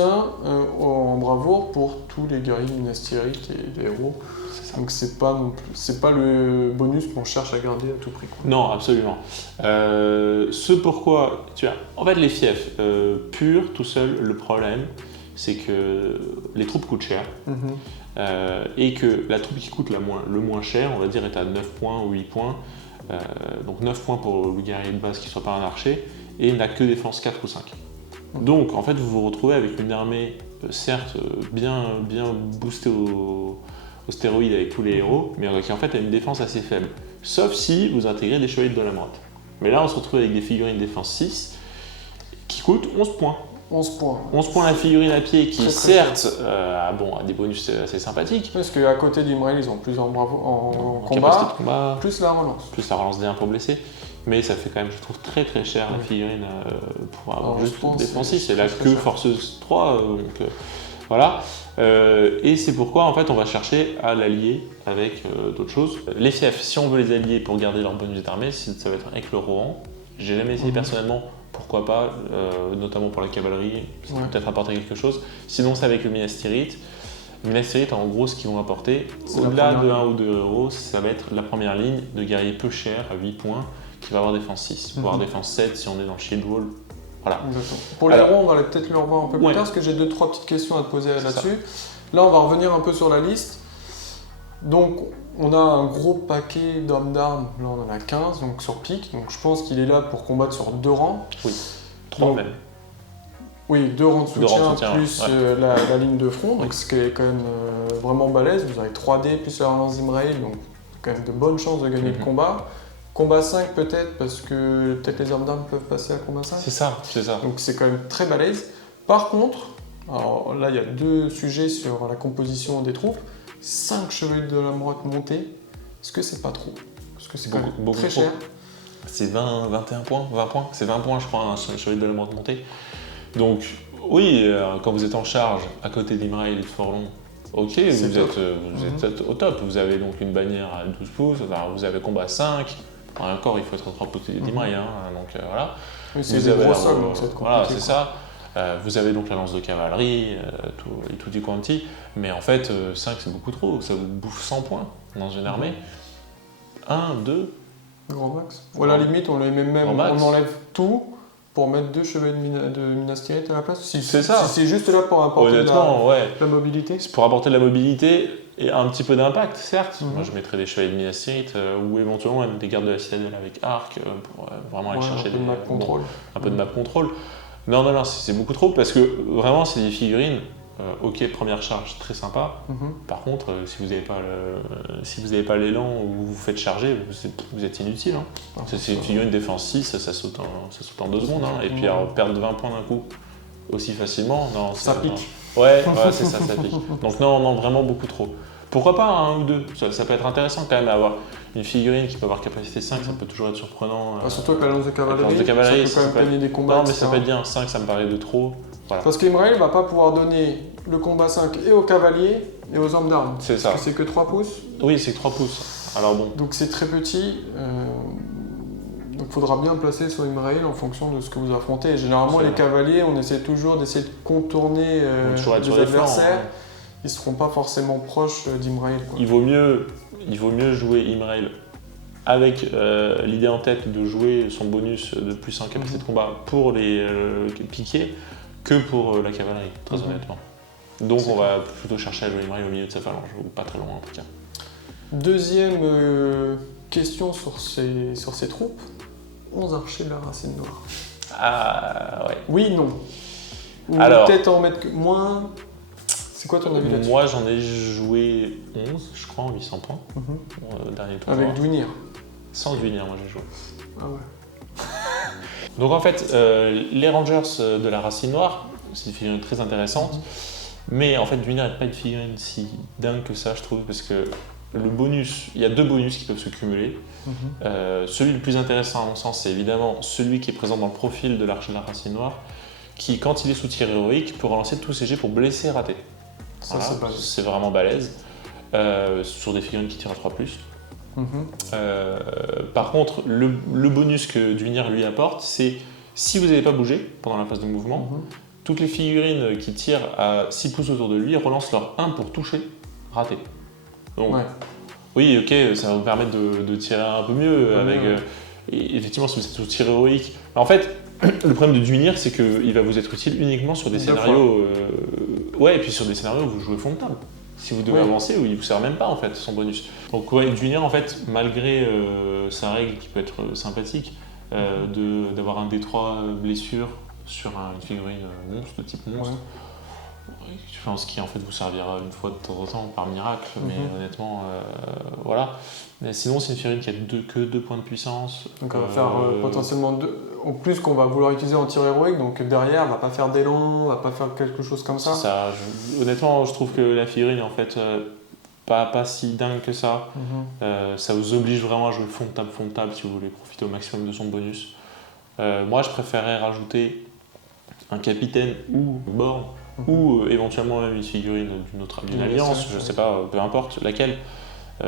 en bravoure pour tous les guerriers de Minas Tirith et les héros. Donc c'est pas le bonus qu'on cherche à garder à tout prix. Quoi. Non, absolument. Ce pourquoi, en fait les fiefs purs, tout seul, le problème, c'est que les troupes coûtent cher. Et que la troupe qui coûte le moins cher, on va dire, est à 9 points ou 8 points. Donc 9 points pour le guerrier de base qui ne soit pas un archer, et n'a que défense 4 ou 5. Donc en fait vous vous retrouvez avec une armée, certes bien boostée au stéroïde avec tous les héros, mais qui en fait a une défense assez faible. Sauf si vous intégrez des chevaliers de Dol Amroth. Mais là on se retrouve avec des figurines de défense 6, qui qui coûte 11 points. 11 points. 11 points la figurine à pied qui, Très, très certes, a des bonus assez sympathiques. Parce qu'à côté d'Imrail, ils ont plus en Capacité combat, de combat, plus la relance. plus la relance D1 pour blesser. Mais ça fait quand même, je trouve, très très cher la figurine pour avoir Alors, juste je pense défensif. c'est C'est la très, que très cher. forceuse 3. Donc, voilà. Et c'est pourquoi en fait on va chercher à l'allier avec d'autres choses. Les fiefs, si on veut les allier pour garder leur bonus d'armée, ça va être avec le Rohan. J'ai jamais essayé personnellement, pourquoi pas, notamment pour la cavalerie, ça peut peut-être apporter quelque chose. Sinon c'est avec le Minas Tirith. Minas Tirith, en gros, ce qu'ils vont apporter, C'est au-delà la de première 1 ou 2 euros, ça va être la première ligne de guerrier peu cher à 8 points qui va avoir défense 6, voire défense 7 si on est dans le shield wall. Voilà. Exactement. Pour les Alors, héros, on va peut-être le revoir un peu plus ouais. tard parce que j'ai 2-3 petites questions à te poser C'est là-dessus. Là, on va revenir un peu sur la liste. Donc, on a un gros paquet d'hommes d'armes. Là, on en a 15 donc sur pique. Donc, je pense qu'il est là pour combattre sur 2 rangs. 3 Donc, même. Oui, 2 rangs de 2 rangs de soutien, soutien, plus ouais. la ligne de front. Donc, ce qui est quand même vraiment balèze. Vous avez 3D plus la relance d'Imrail. Donc, quand même de bonnes chances de gagner le combat. Combat 5 peut-être, parce que peut-être les hommes d'armes peuvent passer à combat 5. C'est ça, c'est ça. Donc c'est quand même très balèze. Par contre, alors là il y a 2 sujets sur la composition des troupes. 5 chevaliers de la Motte montés, est-ce que c'est pas trop? Parce que c'est quand même Beaucoup très trop. cher. C'est 21 points, 20 points. C'est 20 points, je crois, un chevalier de la Motte montée. Donc, oui, quand vous êtes en charge, à côté d'Imrail et de Forlon, ok, vous êtes au top. Vous avez donc une bannière à 12 pouces, alors vous avez combat 5. Enfin, encore, il faut être à côté d'Imrail, donc voilà. Oui, c'est Vous des avez gros la- sols, donc ça va être Voilà, compliqué, c'est quoi. ça. Vous avez donc la lance de cavalerie, et tutti quanti, mais en fait, 5 c'est beaucoup trop, ça vous bouffe 100 points dans une armée. 1, 2, Grand max. Ou à la limite, on Grand max. enlève tout pour mettre 2 chevaliers de Minas Tirith à la place. C'est ça. Si c'est juste là pour apporter honnêtement, ouais. la mobilité. C'est pour apporter de la mobilité et un petit peu d'impact, certes. Moi, je mettrais des chevaliers de Minas Tirith ou éventuellement même des gardes de la citadelle avec arc pour vraiment aller chercher un peu de map control. un peu de map control. Non, c'est beaucoup trop parce que vraiment, c'est des figurines. Ok, première charge, très sympa. Par contre, si vous n'avez pas l'élan ou vous faites charger, vous êtes inutile. Hein. C'est une figurine défense 6, ça saute en 2 secondes. Hein. Et puis alors, perdre 20 points d'un coup aussi facilement, non. Ça pique. Ouais, c'est ça pique. Donc non, vraiment beaucoup trop. Pourquoi pas un ou deux? Ça peut être intéressant quand même à avoir une figurine qui peut avoir capacité 5, ça peut toujours être surprenant. Surtout avec la lance de cavalerie, ça ça peut quand même gagner des combats. Non, mais ça etc. peut être bien. 5, ça me paraît de trop. Voilà. Parce qu'Imrail va pas pouvoir donner le combat 5 et aux cavaliers et aux hommes d'armes. C'est ça. Parce que c'est que 3 pouces. Oui, c'est 3 pouces. Alors bon. Donc c'est très petit. Donc il faudra bien placer sur Imrail en fonction de ce que vous affrontez. Et généralement, les cavaliers, on essaie toujours d'essayer de contourner toujours être les sur les flancs, adversaires. hein. Ils seront pas forcément proches d'Imrail. Il vaut mieux jouer Imrail avec l'idée en tête de jouer son bonus de plus 1 capacité de combat pour les piquer que pour la cavalerie, très honnêtement. Donc on va plutôt chercher à jouer Imrail au milieu de sa phalange, ou pas très loin en tout cas. Deuxième question sur ces troupes. 11 archers de la racine noire. Ah ouais. Oui, non. Ou Alors, peut-être en mettre moins. C'est quoi ton avis là-dessus? Moi j'en ai joué 11, je crois, en 800 points, dernier tour. Avec Dwinir. Sans Dwinir, moi j'ai joué. Ah ouais. Donc en fait, les Rangers de la Racine Noire, c'est une figurine très intéressante, mais en fait Dwinir n'est pas une figurine si dingue que ça, je trouve, parce que le bonus, il y a 2 bonus qui peuvent se cumuler. Celui le plus intéressant à mon sens, c'est évidemment celui qui est présent dans le profil de l'archer de la Racine Noire, qui, quand il est sous tir héroïque, peut relancer tous ses jets pour blesser et rater. Ça, Voilà, c'est vraiment balèze. Sur des figurines qui tirent à 3+. Par contre, le bonus que Dwinir lui apporte, c'est si vous n'avez pas bougé pendant la phase de mouvement, toutes les figurines qui tirent à 6 pouces autour de lui relancent leur 1 pour toucher, rater. Donc, oui, ok, ça va vous permettre de tirer un peu mieux avec. Et effectivement, si vous êtes sous tir héroïque. En fait, le problème de Dwinir, c'est qu'il va vous être utile uniquement sur des scénarios. Ouais, et puis sur des scénarios où vous jouez fond de table. Si vous devez avancer, où il ne vous sert même pas en fait, son bonus. Donc ouais, Dwinir en fait, malgré sa règle qui peut être sympathique, d'avoir un D3 blessure sur une figurine monstre, de type monstre, Je pense qu'il en fait vous servira une fois de temps en temps par miracle, mais honnêtement, voilà. Mais sinon, c'est une figurine qui a que 2 points de puissance. Donc on va faire potentiellement au plus qu'on va vouloir utiliser en tir héroïque, donc derrière, on va pas faire d'élan, on va pas faire quelque chose comme ça. C'est ça. Honnêtement, je trouve que la figurine est en fait pas si dingue que ça. Ça vous oblige vraiment à jouer fond de table si vous voulez profiter au maximum de son bonus. Moi, je préférerais rajouter un capitaine ou Born, ou éventuellement même une figurine d'une alliance, je sais pas, peu importe laquelle.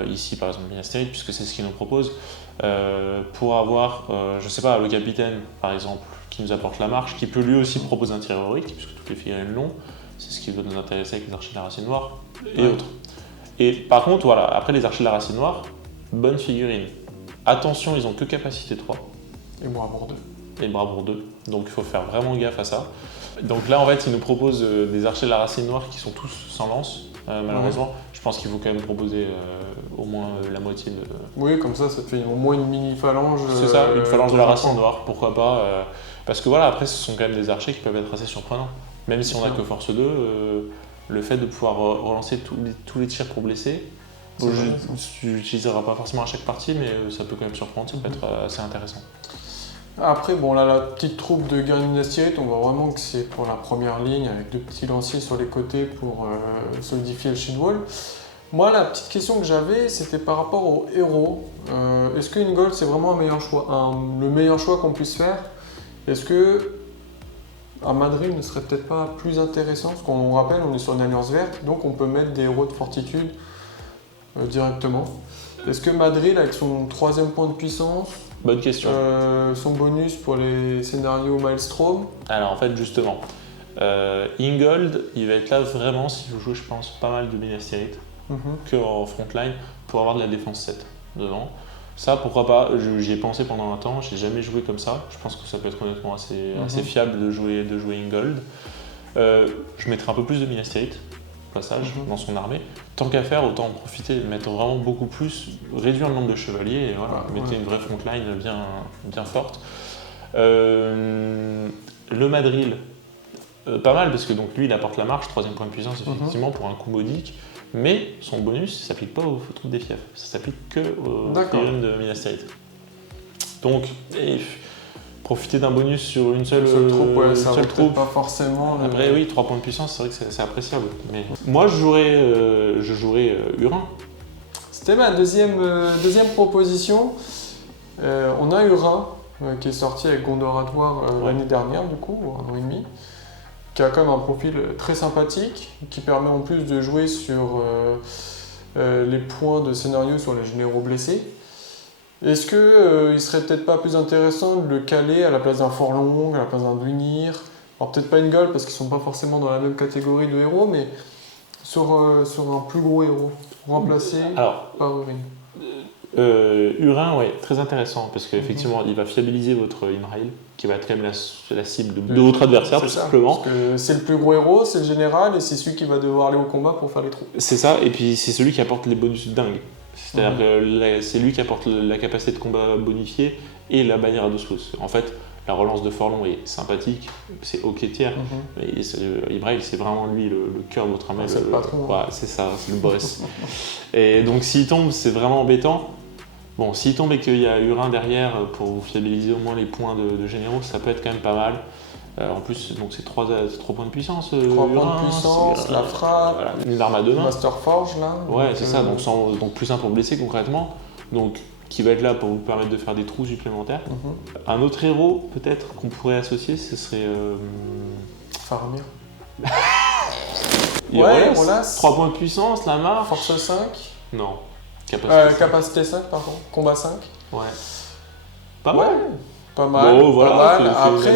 Ici, par exemple, Minas Tirith, puisque c'est ce qu'il nous propose. Pour avoir, je sais pas, le capitaine, par exemple, qui nous apporte la marche, qui peut lui aussi proposer un tir héroïque, puisque toutes les figurines l'ont. C'est ce qui doit nous intéresser avec les archers de la racine noire et autres. Et par contre, voilà, après les archers de la racine noire, bonne figurine. Attention, ils ont que capacité 3. Et bravoure 2. Et bravoure 2. Donc il faut faire vraiment gaffe à ça. Donc là, en fait, ils nous proposent des archers de la racine noire qui sont tous sans lance, malheureusement. Je pense qu'il faut quand même proposer au moins la moitié de... Oui, comme ça te fait au moins une mini-phalange. C'est ça, une phalange de la racine noire, pourquoi pas. Parce que voilà, après, ce sont quand même des archers qui peuvent être assez surprenants. Même si on n'a que force 2, le fait de pouvoir relancer tous les tirs pour blesser, tu n'utiliseras pas forcément à chaque partie, mais ça peut quand même surprendre, ça peut être assez intéressant. Après, bon là, la petite troupe de guerriers Minas Tirith, on voit vraiment que c'est pour la première ligne, avec 2 petits lanciers sur les côtés pour solidifier le shield wall. Moi, la petite question que j'avais, c'était par rapport aux héros. Est-ce que Ingold, c'est vraiment un meilleur choix, le meilleur choix qu'on puisse faire? Est-ce que un Madril ne serait peut-être pas plus intéressant? Parce qu'on rappelle, on est sur une alliance verte, donc on peut mettre des héros de fortitude directement. Est-ce que Madril, avec son 3e point de puissance, bonne question. Son bonus pour les scénarios Maelstrom? Alors en fait, justement, Ingold, il va être là vraiment si vous jouez, je pense, pas mal de Minas Tirith, que en frontline, pour avoir de la défense 7 devant. Ça, pourquoi pas, j'y ai pensé pendant un temps, j'ai jamais joué comme ça. Je pense que ça peut être honnêtement assez fiable de jouer Ingold. Je mettrai un peu plus de Minas Tirith, au passage, dans son armée. Tant qu'à faire, autant en profiter, mettre vraiment beaucoup plus, réduire le nombre de chevaliers et voilà, mettez une vraie frontline bien forte. Le Madril, pas mal parce que donc lui il apporte la marche, 3e point de puissance effectivement pour un coup modique, mais son bonus ça s'applique pas aux troupes des fiefs, ça s'applique que aux figurines de Minas Tirith. Donc profiter d'un bonus sur une seule troupe, ça vaut peut-être pas forcément. Après oui, 3 points de puissance, c'est vrai que c'est appréciable. Mais moi je jouerais Hurin. C'était ma deuxième proposition. On a Hurin qui est sorti avec Gondoratoire l'année dernière du coup, un an et demi, qui a quand même un profil très sympathique, qui permet en plus de jouer sur les points de scénario sur les généraux blessés. Est-ce qu'il serait peut-être pas plus intéressant de le caler à la place d'un Forlong, à la place d'un Dunir? Alors peut-être pas une Ingold parce qu'ils sont pas forcément dans la même catégorie de héros, mais sur un plus gros héros, remplacé par Hurin. Hurin, ouais, très intéressant, parce qu'effectivement, il va fiabiliser votre Imrail, qui va être quand même la cible de votre adversaire, tout simplement. Parce que c'est le plus gros héros, c'est le général, et c'est celui qui va devoir aller au combat pour faire les trous. C'est ça, et puis c'est celui qui apporte les bonus dingues. C'est-à-dire que c'est lui qui apporte la capacité de combat bonifiée et la bannière à 12 pouces. En fait, la relance de Forlong est sympathique, c'est ok tiers, mais Imrail, c'est vraiment lui le cœur de votre armée. C'est le patron. Ouais, c'est ça, c'est le boss. Et donc s'il tombe, c'est vraiment embêtant. Bon, s'il tombe et qu'il y a Hurin derrière pour vous fiabiliser au moins les points de généraux, ça peut être quand même pas mal. En plus, donc c'est 3 points de puissance. 3 points de puissance, la frappe, voilà, une arme à 2 mains. Master Forge là. Ouais, c'est ça, donc plus simple pour blesser concrètement. Donc qui va être là pour vous permettre de faire des trous supplémentaires. Un autre héros peut-être qu'on pourrait associer, ce serait. Faramir. Voilà. 3 points de puissance, la marche. Force 5. Non. Capacité 5, pardon. Combat 5. Ouais. Pas mal. Pas mal. Bon, voilà, pas mal. Après,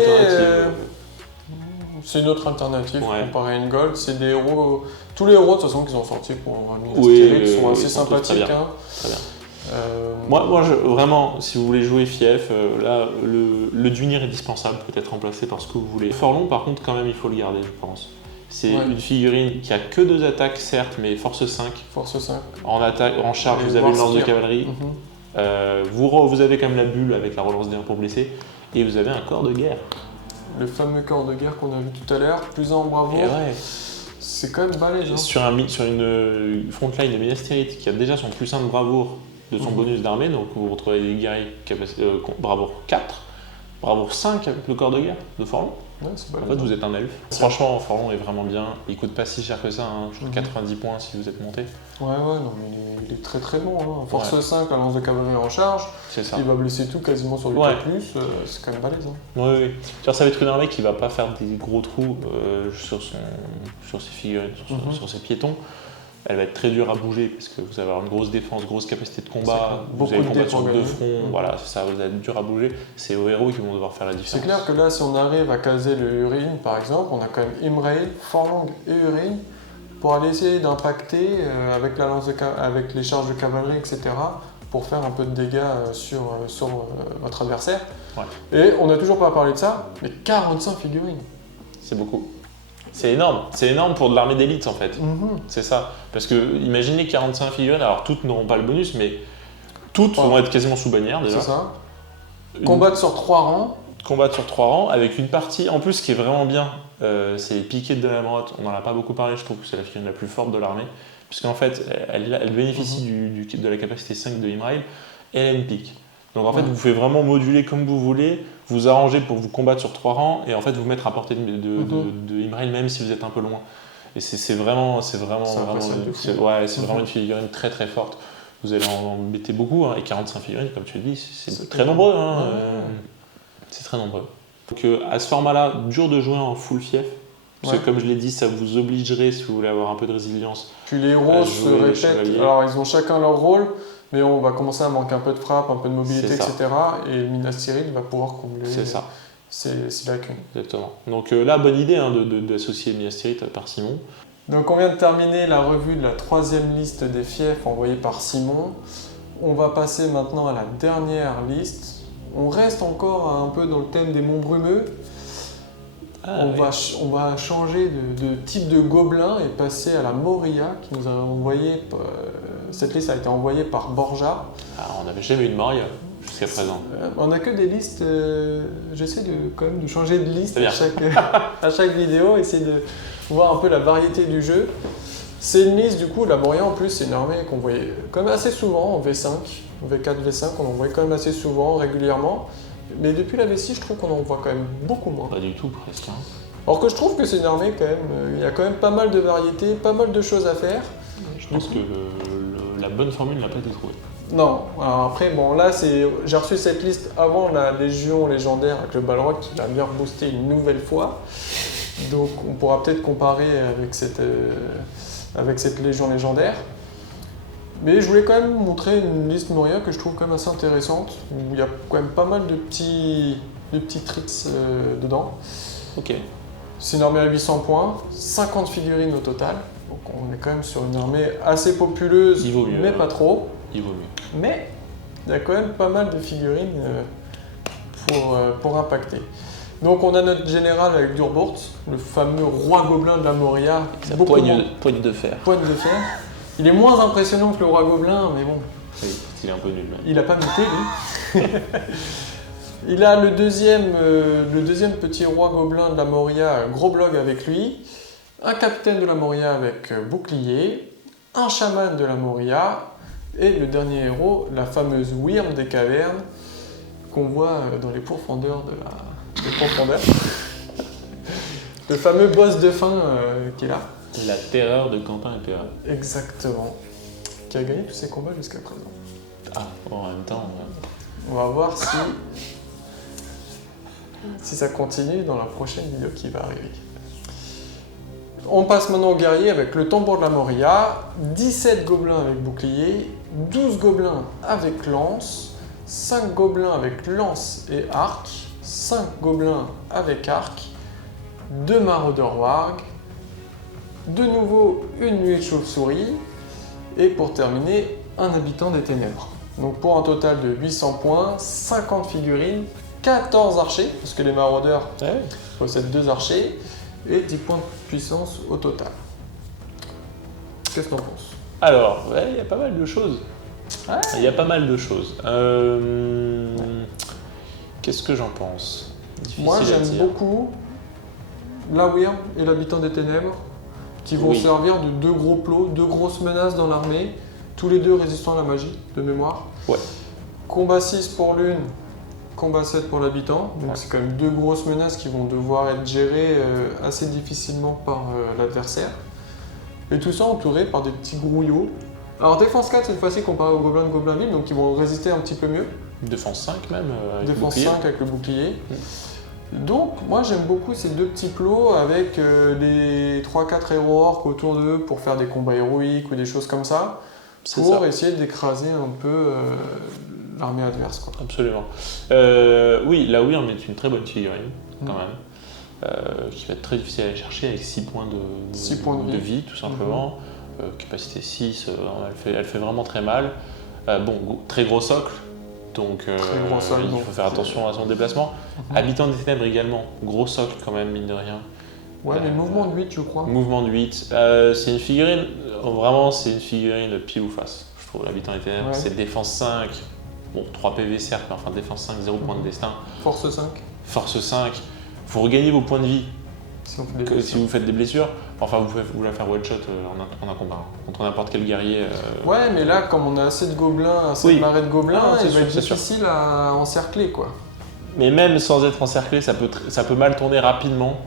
c'est une autre alternative comparé à Ingold. C'est des héros. Tous les héros de toute façon qui sont sortis pour Minas Tirith sont assez sympathiques. Très bien. Moi vraiment, si vous voulez jouer fief, là, le Dunir est dispensable, peut-être remplacé par ce que vous voulez. Forlong, par contre, quand même, il faut le garder, je pense. C'est une figurine qui a que 2 attaques, certes, mais force 5. Force 5. En charge, vous avez une lance de cavalerie. Vous avez quand même la bulle avec la relance d'1 pour blesser. Et vous avez un corps de guerre. Le fameux corps de guerre qu'on a vu tout à l'heure, plus en bravoure. C'est quand même balèze. Hein. Sur une frontline de Minas Tirith qui a déjà son +1 de bravoure de son bonus d'armée, donc vous retrouvez des guerriers bravoure 4, bravoure 5 avec le corps de guerre de Forlon. Ouais, c'est En balèze. fait, vous êtes un elfe. Franchement, Forlon est vraiment bien. Il coûte pas si cher que ça, hein. Je crois 90 points si vous êtes monté. Ouais, non, mais il est très très bon. Hein. Force 5, la lance de cavalerie en charge. C'est ça. Il va blesser tout quasiment sur du Ouais. P+, c'est quand même balèze. Hein. Oui. Ça va être une armée qui va pas faire des gros trous sur ses figurines, sur ses piétons. Elle va être très dure à bouger parce que vous allez avoir une grosse défense, grosse capacité de combat. Vous allez combattre sur 2 fronts. Voilà, c'est ça, vous allez être dur à bouger. C'est aux héros qui vont devoir faire la différence. C'est clair que là, si on arrive à caser le Húrin, par exemple, on a quand même Imrail, Forlong et Húrin pour aller essayer d'impacter avec les charges de cavalerie, etc. pour faire un peu de dégâts sur votre adversaire. Ouais. Et on n'a toujours pas parlé de ça, mais 45 figurines. C'est beaucoup. C'est énorme pour de l'armée d'élite en fait. C'est ça. Parce que imaginez 45 figurines, alors toutes n'auront pas le bonus, mais toutes vont être quasiment sous bannière déjà. C'est ça. Combattre sur 3 rangs. Combattre sur 3 rangs, avec une partie en plus qui est vraiment bien, c'est les piquets de la Motte. On n'en a pas beaucoup parlé, je trouve que c'est la figurine la plus forte de l'armée. Puisqu'en fait, elle bénéficie de la capacité 5 de Imrail et elle a une pique. Donc en fait, vous pouvez vraiment moduler comme vous voulez, vous arranger pour vous combattre sur 3 rangs et en fait vous mettre à portée de Imrail même si vous êtes un peu loin. Et c'est vraiment une figurine très très forte. Vous allez en embêter beaucoup, hein, et 45 figurines, comme tu le dis, c'est très nombreux. Hein, c'est très nombreux. Donc à ce format-là, dur de jouer en full fief. Parce que comme je l'ai dit, ça vous obligerait, si vous voulez avoir un peu de résilience. Puis les héros se répètent. Alors ils ont chacun leur rôle. Mais on va commencer à manquer un peu de frappe, un peu de mobilité, etc. Et Minas Tirith va pouvoir combler ces lacunes. Exactement. Donc là, bonne idée hein, d'associer Minas Tirith par Simon. Donc on vient de terminer la revue de la 3e liste des fiefs envoyée par Simon. On va passer maintenant à la dernière liste. On reste encore un peu dans le thème des monts brumeux. On va changer de type de gobelin et passer à la Moria qui nous a envoyé. Cette liste a été envoyée par Borja. Alors, on n'avait jamais eu de Moria jusqu'à présent. On n'a que des listes. J'essaie quand même de changer de liste à chaque vidéo, essayer de voir un peu la variété du jeu. C'est une liste du coup, la Moria en plus, c'est une armée qu'on voyait quand même assez souvent en V5, V4, V5, on en voyait quand même assez souvent, régulièrement. Mais depuis la V6, je trouve qu'on en voit quand même beaucoup moins. Pas du tout, presque. Hein. Alors que je trouve que c'est une armée quand même, il y a quand même pas mal de variétés, pas mal de choses à faire. Je pense que la bonne formule n'a pas été trouvée. Non, alors après, bon là, j'ai reçu cette liste avant la Légion légendaire avec le Balrog qui l'a bien reboosté une nouvelle fois. Donc on pourra peut-être comparer avec cette Légion légendaire. Mais je voulais quand même montrer une liste Moria que je trouve quand même assez intéressante, où il y a quand même pas mal de petits tricks dedans. Ok. C'est une armée à 800 points, 50 figurines au total. Donc on est quand même sur une armée assez populeuse, mais pas trop. Il vaut mieux. Mais il y a quand même pas mal de figurines pour impacter. Donc on a notre général avec Durburt, le fameux roi gobelin de la Moria. Poigne de fer. Poigne de fer. Il est moins impressionnant que le roi gobelin, mais bon. Oui, il est un peu nul. Même. Il a pas muté, lui. Il a le deuxième petit roi gobelin de la Moria, gros blog avec lui. Un capitaine de la Moria avec bouclier. Un chaman de la Moria. Et le dernier héros, la fameuse Wyrm des cavernes, qu'on voit dans les pourfendeurs des pourfendeurs. Le fameux boss de fin qui est là. La terreur de Quentin et Péa. Exactement. Qui a gagné tous ses combats jusqu'à présent. Ah, bon, en même temps... On va voir si ça continue dans la prochaine vidéo qui va arriver. On passe maintenant au guerrier avec le tambour de la Moria, 17 gobelins avec bouclier, 12 gobelins avec lance, 5 gobelins avec lance et arc, 5 gobelins avec arc, 2 maraudeurs warg, de nouveau une nuée de chauve-souris, et pour terminer, un habitant des ténèbres. Donc pour un total de 800 points, 50 figurines, 14 archers, parce que les maraudeurs possèdent 2 archers, et 10 points de puissance au total. Qu'est-ce que t'en penses? Alors, il y a pas mal de choses. Il y a pas mal de choses. Qu'est-ce que j'en pense? Moi, j'aime beaucoup la Wyrm et l'habitant des ténèbres. qui vont servir de 2 gros plots, 2 grosses menaces dans l'armée, tous les 2 résistants à la magie, de mémoire. Ouais. Combat 6 pour l'une, combat 7 pour l'habitant. Donc c'est quand même 2 grosses menaces qui vont devoir être gérées assez difficilement par l'adversaire. Et tout ça entouré par des petits grouillots. Alors défense 4 cette fois-ci comparé aux gobelins de Goblinville, donc ils vont résister un petit peu mieux. Défense 5 même. Défense 5 avec le bouclier. Donc moi j'aime beaucoup ces 2 petits plots avec les 3-4 héros orques autour d'eux pour faire des combats héroïques ou des choses comme ça. Pour essayer d'écraser un peu l'armée adverse. Quoi. Absolument. Oui, la Wyrm est une très bonne figurine quand même. Qui va être très difficile à aller chercher avec 6 points de vie tout simplement. Capacité 6, elle fait vraiment très mal. Très gros socle. Donc il faut faire attention à son déplacement. Habitant des ténèbres également, gros socle quand même, mine de rien. Ouais, mais mouvement de 8, je crois. Mouvement de 8. C'est une figurine, vraiment, c'est une figurine de pile ou face, je trouve, l'habitant des ténèbres. C'est défense 5, 3 PV certes, mais enfin défense 5, 0 point de destin. Force 5. Force 5. Vous regagnez vos points de vie si vous faites des blessures. Enfin, vous pouvez vous la faire one-shot en un combat, contre n'importe quel guerrier. Ouais, mais là, comme on a assez de gobelins, assez de marées de gobelins, il va être difficile à encercler, quoi. Mais même sans être encerclé, ça peut mal tourner rapidement.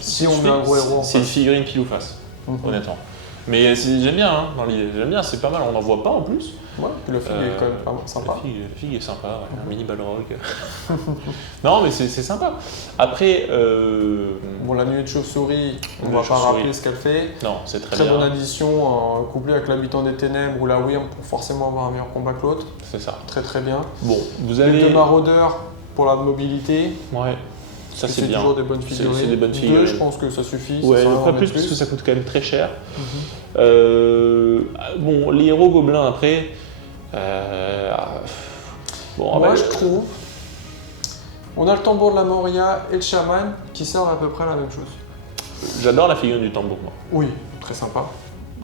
Si on met un gros héros en face. C'est une figurine pile ou face, honnêtement. Mais j'aime bien, hein, dans l'idée. J'aime bien, c'est pas mal, on n'en voit pas en plus. Ouais, puis la figue est quand même pas sympa. La figue est sympa, un mini balrog. Non, mais c'est sympa. Après. La nuée de chauve-souris, on va pas rappeler ce qu'elle fait. Non, c'est très bien. Très bonne addition, couplée avec l'habitant des ténèbres ou la Wyrm pour forcément avoir un meilleur combat que l'autre. C'est ça. Très très bien. Bon, vous avez. Les 2 maraudeurs pour la mobilité. Ouais. Ça c'est bien. Toujours des bonnes figurines. C'est des bonnes figurines. 2, je pense que ça suffit. Ouais, pas plus parce que ça coûte quand même très cher. Les héros gobelins après. Moi je trouve. On a le tambour de la Moria et le chaman qui servent à peu près la même chose. J'adore la figurine du tambour, moi. Oui, très sympa.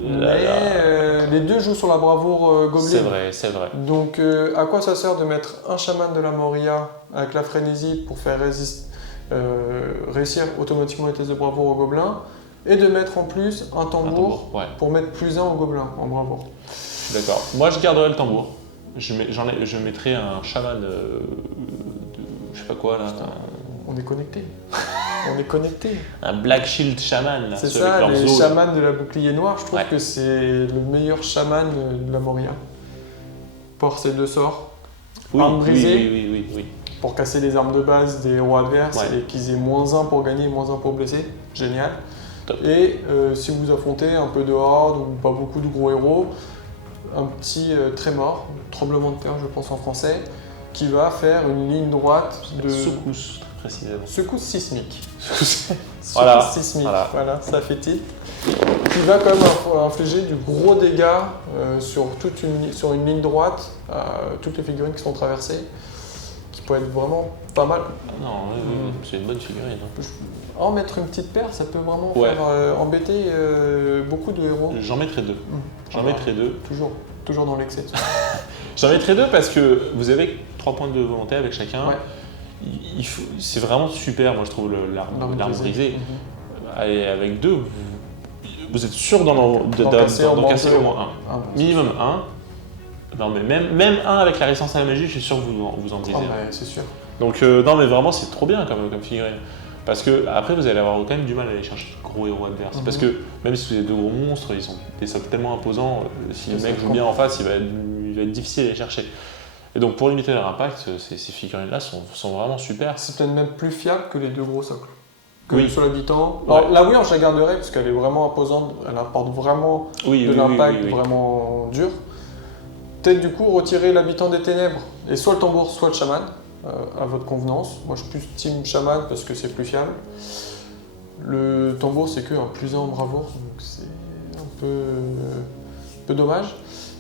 Mais les 2 jouent sur la bravoure gobelin. C'est vrai. Donc à quoi ça sert de mettre un chaman de la Moria avec la frénésie pour faire réussir automatiquement les tests de bravoure au gobelin et de mettre en plus un tambour pour mettre plus 1 au gobelin en bravoure. D'accord. Moi je garderai le tambour. Je mettrai un chaman je sais pas quoi là. On est connecté. On est connecté. Un Black Shield Shaman. C'est ça, les chamans de la bouclier noir, je trouve que c'est le meilleur chaman de la Moria. Pour ces 2 sorts. Arme brisée. Oui. Pour casser les armes de base des héros adverses et qu'ils aient -1 pour gagner et -1 pour blesser. Génial. Top. Et si vous affrontez un peu de horde ou pas beaucoup de gros héros, un petit trémor, tremblement de terre je pense en français, qui va faire une ligne droite de secousse précisément. Secousse sismique. Voilà. Sismique. Voilà, ça fait titre. Qui va quand même infliger du gros dégât sur une ligne droite à toutes les figurines qui sont traversées, qui peut être vraiment pas mal. Non, c'est une bonne figurine. En mettre une petite paire, ça peut vraiment faire embêter beaucoup de héros. J'en mettrai 2. J'en mettrai 2. Toujours dans l'excès. J'en mettrai 2 parce que vous avez 3 points de volonté avec chacun. C'est vraiment super, moi je trouve, l'arme brisée. Et avec 2, vous êtes sûr d'en casser au moins 1. Minimum 1. Non, mais même 1 avec la résistance à la magie, je suis sûr que vous en brisez. C'est sûr. Donc, non, mais vraiment, c'est trop bien comme figurine. Parce que après, vous allez avoir quand même du mal à aller chercher de gros héros adverses. Parce que même si vous avez 2 gros monstres, ils sont des socles tellement imposants, si le mec joue bien en face, il va être difficile à les chercher. Et donc pour limiter leur impact, ces figurines-là sont vraiment super. C'est peut-être même plus fiable que les 2 gros socles. Sur l'habitant. Alors la Wyrm, je la garderai parce qu'elle est vraiment imposante, elle apporte vraiment de l'impact vraiment dur. Peut-être du coup retirer l'habitant des ténèbres et soit le tambour, soit le chaman. À votre convenance. Moi je suis plus team chaman parce que c'est plus fiable. Le tambour c'est que un +1 en bravoure, donc c'est un peu dommage.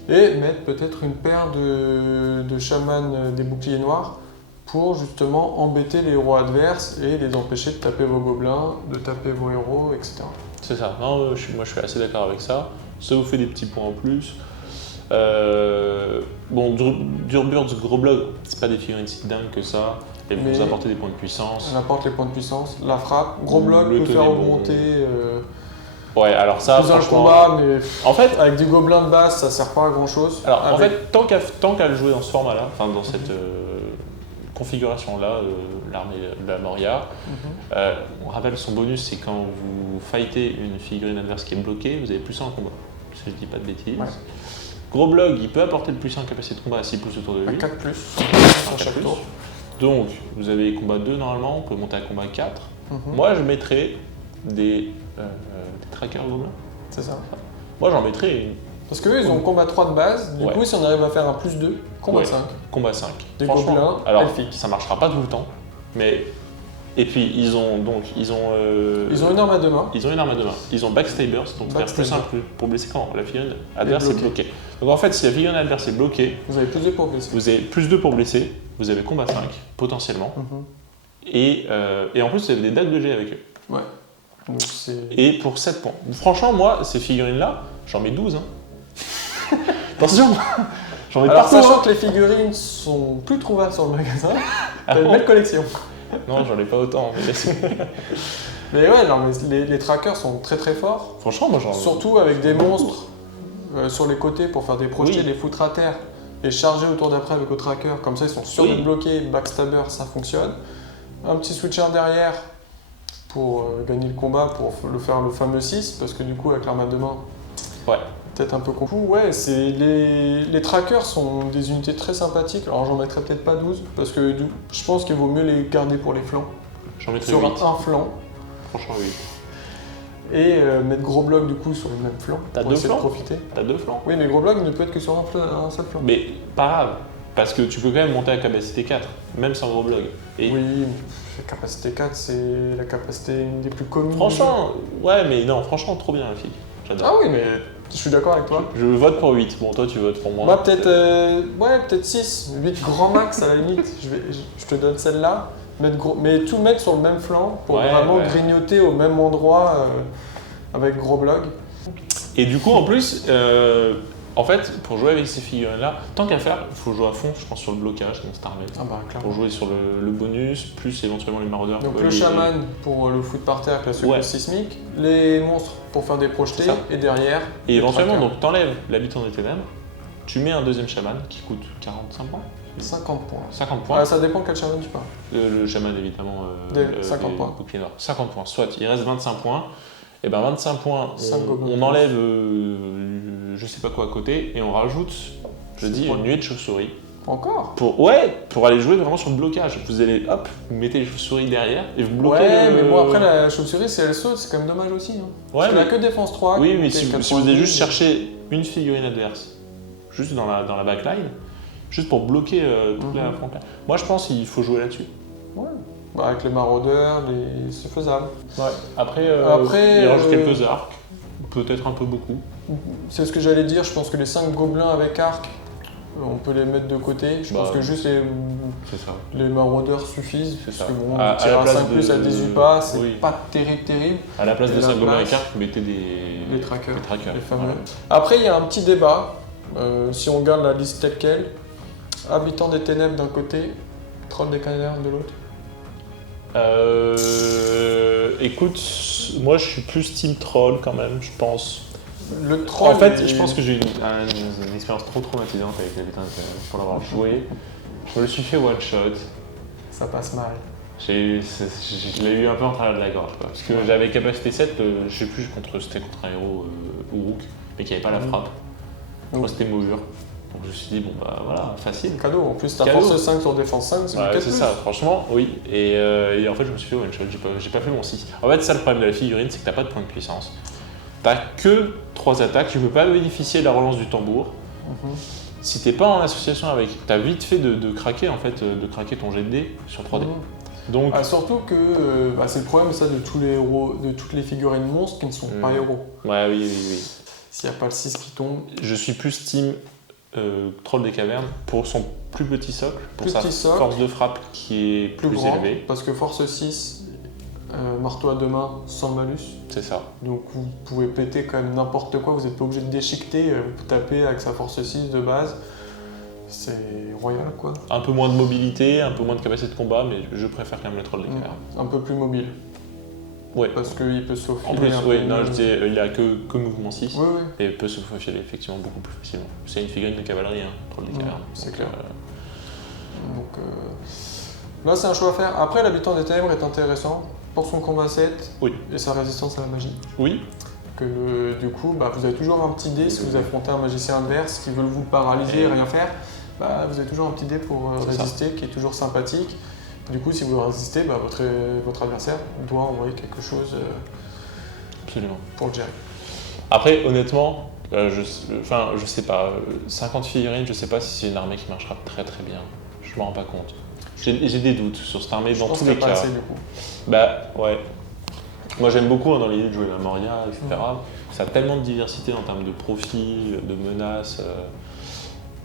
Et mettre peut-être une paire de chamans des boucliers noirs pour justement embêter les héros adverses et les empêcher de taper vos gobelins, de taper vos héros, etc. C'est ça, non, moi je suis assez d'accord avec ça. Ça vous fait des petits points en plus. Durburt's Groblog, c'est pas des figurines si dingues que ça. Elles vont vous apporter des points de puissance. Elle apporte les points de puissance, la frappe. Groblog peut faire augmenter Ouais, alors ça, Plus dans le franchement, combat, mais en fait, avec du gobelin de base, ça sert pas à grand chose. alors, en fait, tant qu'à le jouer dans ce format-là, enfin dans cette configuration-là, l'armée de la Moria, on rappelle son bonus, c'est quand vous fightez une figurine adverse qui est bloquée, vous avez plus 1 en combat. Si je dis pas de bêtises. Ouais. Gros blog, il peut apporter le plus 1 en capacité de combat à 6 pouces autour de lui. 4 plus Un sur chaque 4+. tour. Donc, vous avez combat 2 normalement, on peut monter à combat 4. Mhm. Moi, je mettrais des trackers gobelins. C'est ça. Moi, j'en mettrais une Parce qu'eux, ils ont combat 3 de base. Du Ouais. coup, si on arrive à faire un plus 2, combat Ouais. 5. combat 5. Des Franchement, gobelins alors, elfiques. ça marchera pas tout le temps, mais... Et puis, ils ont Ils ont une arme à deux mains. Ils ont une arme à deux mains. Ils ont backstabers, donc c'est plus Backstabber. simple pour blesser quand la figurine adverse est bloquée. bloquée. Donc en fait, si la figurine adverse est bloquée, Vous avez plus de pour blesser. vous avez plus 2 pour blesser, vous avez combat 5, potentiellement, Mhm. et en plus, vous avez des dagues de jet avec eux. Ouais. Donc c'est. Et pour 7 points. Franchement, moi, ces figurines-là, j'en mets 12. Hein. Attention J'en mets Alors, partout, sachant hein. que les figurines sont plus trouvables sur le magasin, Ah t'as une bon belle collection. Non, j'en ai pas autant. Mais ouais, non, mais les trackers sont très très forts. Franchement, moi, j'en... Surtout avec des monstres sur les côtés pour faire des projetés, Oui. les foutre à terre et charger au tour d'après avec le tracker. Comme ça, ils sont sûrs Oui. d'être bloqués. Backstabber, ça fonctionne. Un petit switcher derrière pour gagner le combat, pour le faire le fameux 6, parce que du coup, avec l'arme à deux mains, Ouais. peut-être un peu confus. Ouais, les trackers sont des unités très sympathiques. Alors, j'en mettrais peut-être pas 12, parce que je pense qu'il vaut mieux les garder pour les flancs. J'en mettrais Sur 8. un flanc. Franchement, 8. Et mettre gros bloc du coup sur le même flanc. T'as pour deux essayer de flancs profiter. T'as 2 flancs. Oui, mais gros bloc ne peut être que sur un seul flanc. Mais pas grave, parce que tu peux quand même monter à capacité 4, même sans gros blog. Et Oui, la capacité 4, c'est la capacité une des plus communes. franchement, ouais, mais non, franchement, trop bien la fille. J'adore. Ah oui, mais je suis d'accord avec toi. Je vote pour 8. Bon, toi, tu votes pour moi. Moi, peut-être peut-être 6. 8 grand max à la limite. Je te donne celle-là. Mais tout mettre sur le même flanc pour Ouais, vraiment ouais. grignoter au même endroit avec gros bloc. Et du coup, en plus, en fait, pour jouer avec ces figurines-là, tant qu'à faire, il faut jouer à fond, je pense, sur le blocage, donc Starlet. Ah bah, clairement. Pour jouer sur le bonus, plus éventuellement les maraudeurs. Donc Ouais, le les- chaman pour le foutre par terre avec la secousse Ouais. sismique, les monstres pour faire des projetés, C'est ça. et derrière. Et éventuellement, trackers. donc, t'enlèves l'habitant des ténèbres, tu mets un deuxième chaman qui coûte 45 points, 50 points. 50 points. Ah, ça dépend quel chaman tu parles. Le chaman, évidemment, 50 points. bouclier noir. 50 points, soit il reste 25 points. Et ben 25 points, Cinq gobelins. on enlève je sais pas quoi à côté et on rajoute, je Six dis, points. une nuée de chauves-souris. Encore Pour aller jouer vraiment sur le blocage. Vous allez, hop, vous mettez les chauves-souris derrière et vous bloquez. Ouais, le- mais bon, après la chauve-souris, si elle saute, c'est quand même dommage aussi. Hein. Ouais, Parce qu'elle a mais- que défense 3. Oui, qui mais fait si vous 90, avez juste cherché une figurine adverse, juste dans la backline, juste pour bloquer toute la Mhm. frontière. Moi, je pense qu'il faut jouer là-dessus. Ouais. Bah, avec les maraudeurs, c'est faisable. Après, Après, il rajoute quelques arcs, peut-être un peu beaucoup. C'est ce que j'allais dire, je pense que les 5 gobelins avec arc, on peut les mettre de côté. Je Bah, pense que juste C'est ça. les maraudeurs suffisent. C'est Parce ça. que bon, À tirer la un place 5 plus de- à 18 pas, c'est oui. pas terrible. À la place Et de la 5 gobelins place, et cartes, vous mettez des Les trackers. des trackers. Les fameux. Voilà. Après, il y a un petit débat. Si on regarde la liste telle quelle, habitants des ténèbres d'un côté, troll des canards de l'autre. Écoute, moi je suis plus team troll quand même, je pense. Le troll. En fait, est- je pense que j'ai eu une expérience trop traumatisante avec les Habitants des Ténèbres pour l'avoir joué. Je me le suis fait one shot. Ça passe mal. Je l'ai eu un peu en travers de la gorge. Quoi. Parce que j'avais capacité 7, je sais plus c'était contre un héros ou Rook, mais qui avait pas la frappe. Moi c'était Moulure. Donc je me suis dit, bon bah voilà, facile. Cadeau. En plus, ta Cadeau. force 5 sur défense 5, c'est Ouais, du 4 c'est plus. ça, franchement, oui. Et en fait, je me suis fait one shot, j'ai pas fait mon 6. En fait, ça, le problème de la figurine, c'est que t'as pas de point de puissance. T'as que 3 attaques, tu peux pas bénéficier de la relance du tambour. Mhm. Si t'es pas en association avec, t'as vite fait de craquer en fait, de craquer ton jet de dés sur 3D. Mhm. Donc, Ah, surtout que c'est le problème ça, de tous les héros, de toutes les figurines monstres qui ne sont pas héros. ouais, oui. S'il n'y a pas le 6 qui tombe, Je suis plus team Troll des Cavernes pour son plus petit socle, pour Plus sa petit socle, force de frappe qui est plus plus grand, élevée. parce que force 6, marteau à deux mains sans malus. C'est ça. Donc vous pouvez péter quand même n'importe quoi, vous n'êtes pas obligé de déchiqueter, vous tapez avec sa force 6 de base. C'est royal quoi. Un peu moins de mobilité, un peu moins de capacité de combat, mais je préfère quand même le Troll des Cavernes. Un peu plus mobile. Ouais. Parce qu'il peut se faufiler. En plus, un oui, peu non, mieux. je dis, il a que mouvement 6. Oui, oui. Et peut se faufiler effectivement beaucoup plus facilement. C'est une figurine de cavalerie, hein, Troll des Ouais, cavernes. c'est Donc, clair. Donc là, c'est un choix à faire. Après, l'habitant des ténèbres est intéressant pour son combat 7 Oui. et sa résistance à la magie. Oui, Du coup, vous avez toujours un petit dé si vous affrontez un magicien adverse qui veut vous paralyser et rien faire. Vous avez toujours un petit dé pour C'est ça. résister qui est toujours sympathique. Du coup, si vous résistez, votre adversaire doit envoyer quelque chose absolument. pour le gérer. Après, honnêtement, je sais pas, 50 figurines, je sais pas si c'est une armée qui marchera très très bien. Je me rends pas compte. J'ai des doutes sur cette armée Je dans pense tous qu'il les y a pas cas. assez, du coup. Ouais. Moi j'aime beaucoup dans l'idée de jouer la Moria, etc. Ça a tellement de diversité en termes de profils, de menaces.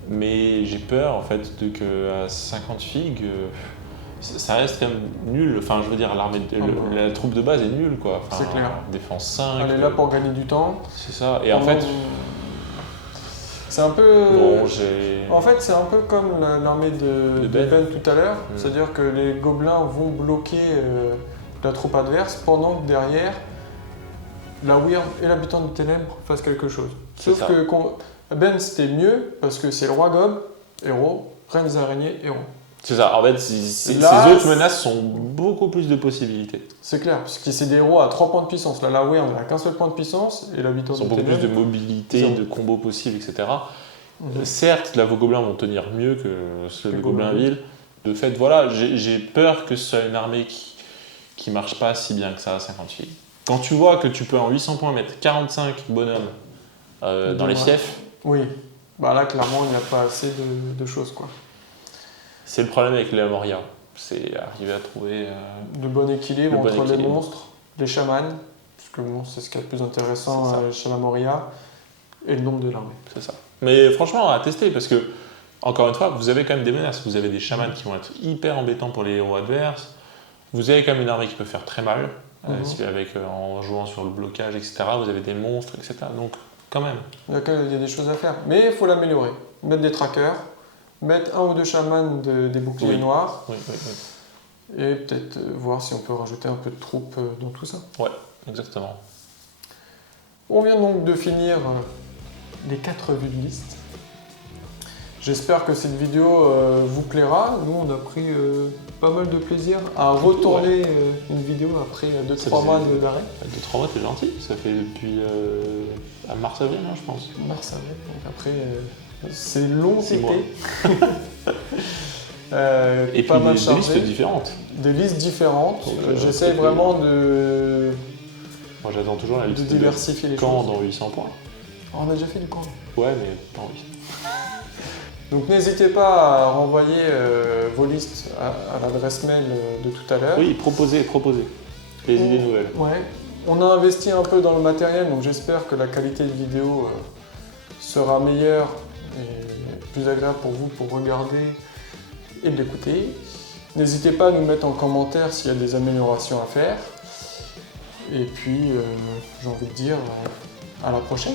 Mais j'ai peur en fait qu'à 50 figues, ça reste quand même nul. Enfin, je veux dire, la troupe de base est nulle quoi. Enfin, C'est clair. Défense 5. Elle est là pour gagner du temps. C'est ça. Et en fait, c'est un peu. bon, j'ai. En fait, c'est un peu comme l'armée de Ben. Ben tout à l'heure. Mm. C'est-à-dire que les gobelins vont bloquer la troupe adverse pendant que derrière, la Wyrm et l'habitant des ténèbres fassent quelque chose. C'est Sauf ça. que Ben c'était mieux parce que c'est le roi gobe, héros, reine des araignées, héros. C'est ça. En fait, ces Là, autres menaces sont beaucoup plus de possibilités. C'est clair, puisque c'est des héros à 3 points de puissance. Là, la Wyrm n'a qu'un seul point de puissance et l'habitant Ils ont des beaucoup plus ténèbres. de mobilité, Zéro. de combos possibles, etc. Mhm. Certes, là, vos gobelins vont tenir mieux que ceux de Les Goblinville. De fait, voilà, j'ai peur que ce soit une armée qui marche pas si bien que ça à 50 filles. Quand tu vois que tu peux en 800 points mettre 45 bonhommes dans les Ouais. fiefs, Oui, là, clairement, il n'y a pas assez de choses, quoi. c'est le problème avec les Moria. C'est arriver à trouver. De bon équilibre Le bon entre les équilibre. monstres, les chamans, parce que bon, c'est ce qui est le plus intéressant C'est ça. chez la Moria, et le nombre de l'armée. C'est ça. Mais franchement, à tester, parce que, encore une fois, vous avez quand même des menaces. Vous avez des chamans qui vont être hyper embêtants pour les héros adverses. Vous avez quand même une armée qui peut faire très mal, en jouant sur le blocage, etc. Vous avez des monstres, etc. Donc, quand même. Il y a des choses à faire, mais il faut l'améliorer. Mettre des trackers, mettre 1 ou 2 chamans des boucliers Oui. noirs, Oui. et peut-être voir si on peut rajouter un peu de troupes dans tout ça. Exactement. On vient donc de finir les 4 vues de liste. J'espère que cette vidéo vous plaira. Nous, on a pris pas mal de plaisir à retourner une vidéo après 2-3 mois d'arrêt. 2-3 mois, t'es gentil. Ça fait depuis à mars-avril, je pense. Mars, avril. Donc après, c'est long 6 été. mois. Et pas puis mal des chargé. listes différentes. Des listes différentes. Donc, J'essaie peut-être vraiment de Moi, j'attends toujours la liste de diversifier les camps choses. dans 800 points. Oh, on a déjà fait du camp. Ouais, mais pas envie. Donc n'hésitez pas à renvoyer vos listes à l'adresse mail de tout à l'heure. Oui, proposez. Les idées nouvelles. Ouais. On a investi un peu dans le matériel, donc j'espère que la qualité de vidéo sera meilleure et plus agréable pour vous pour regarder et l'écouter. N'hésitez pas à nous mettre en commentaire s'il y a des améliorations à faire. Et puis, j'ai envie de dire à la prochaine.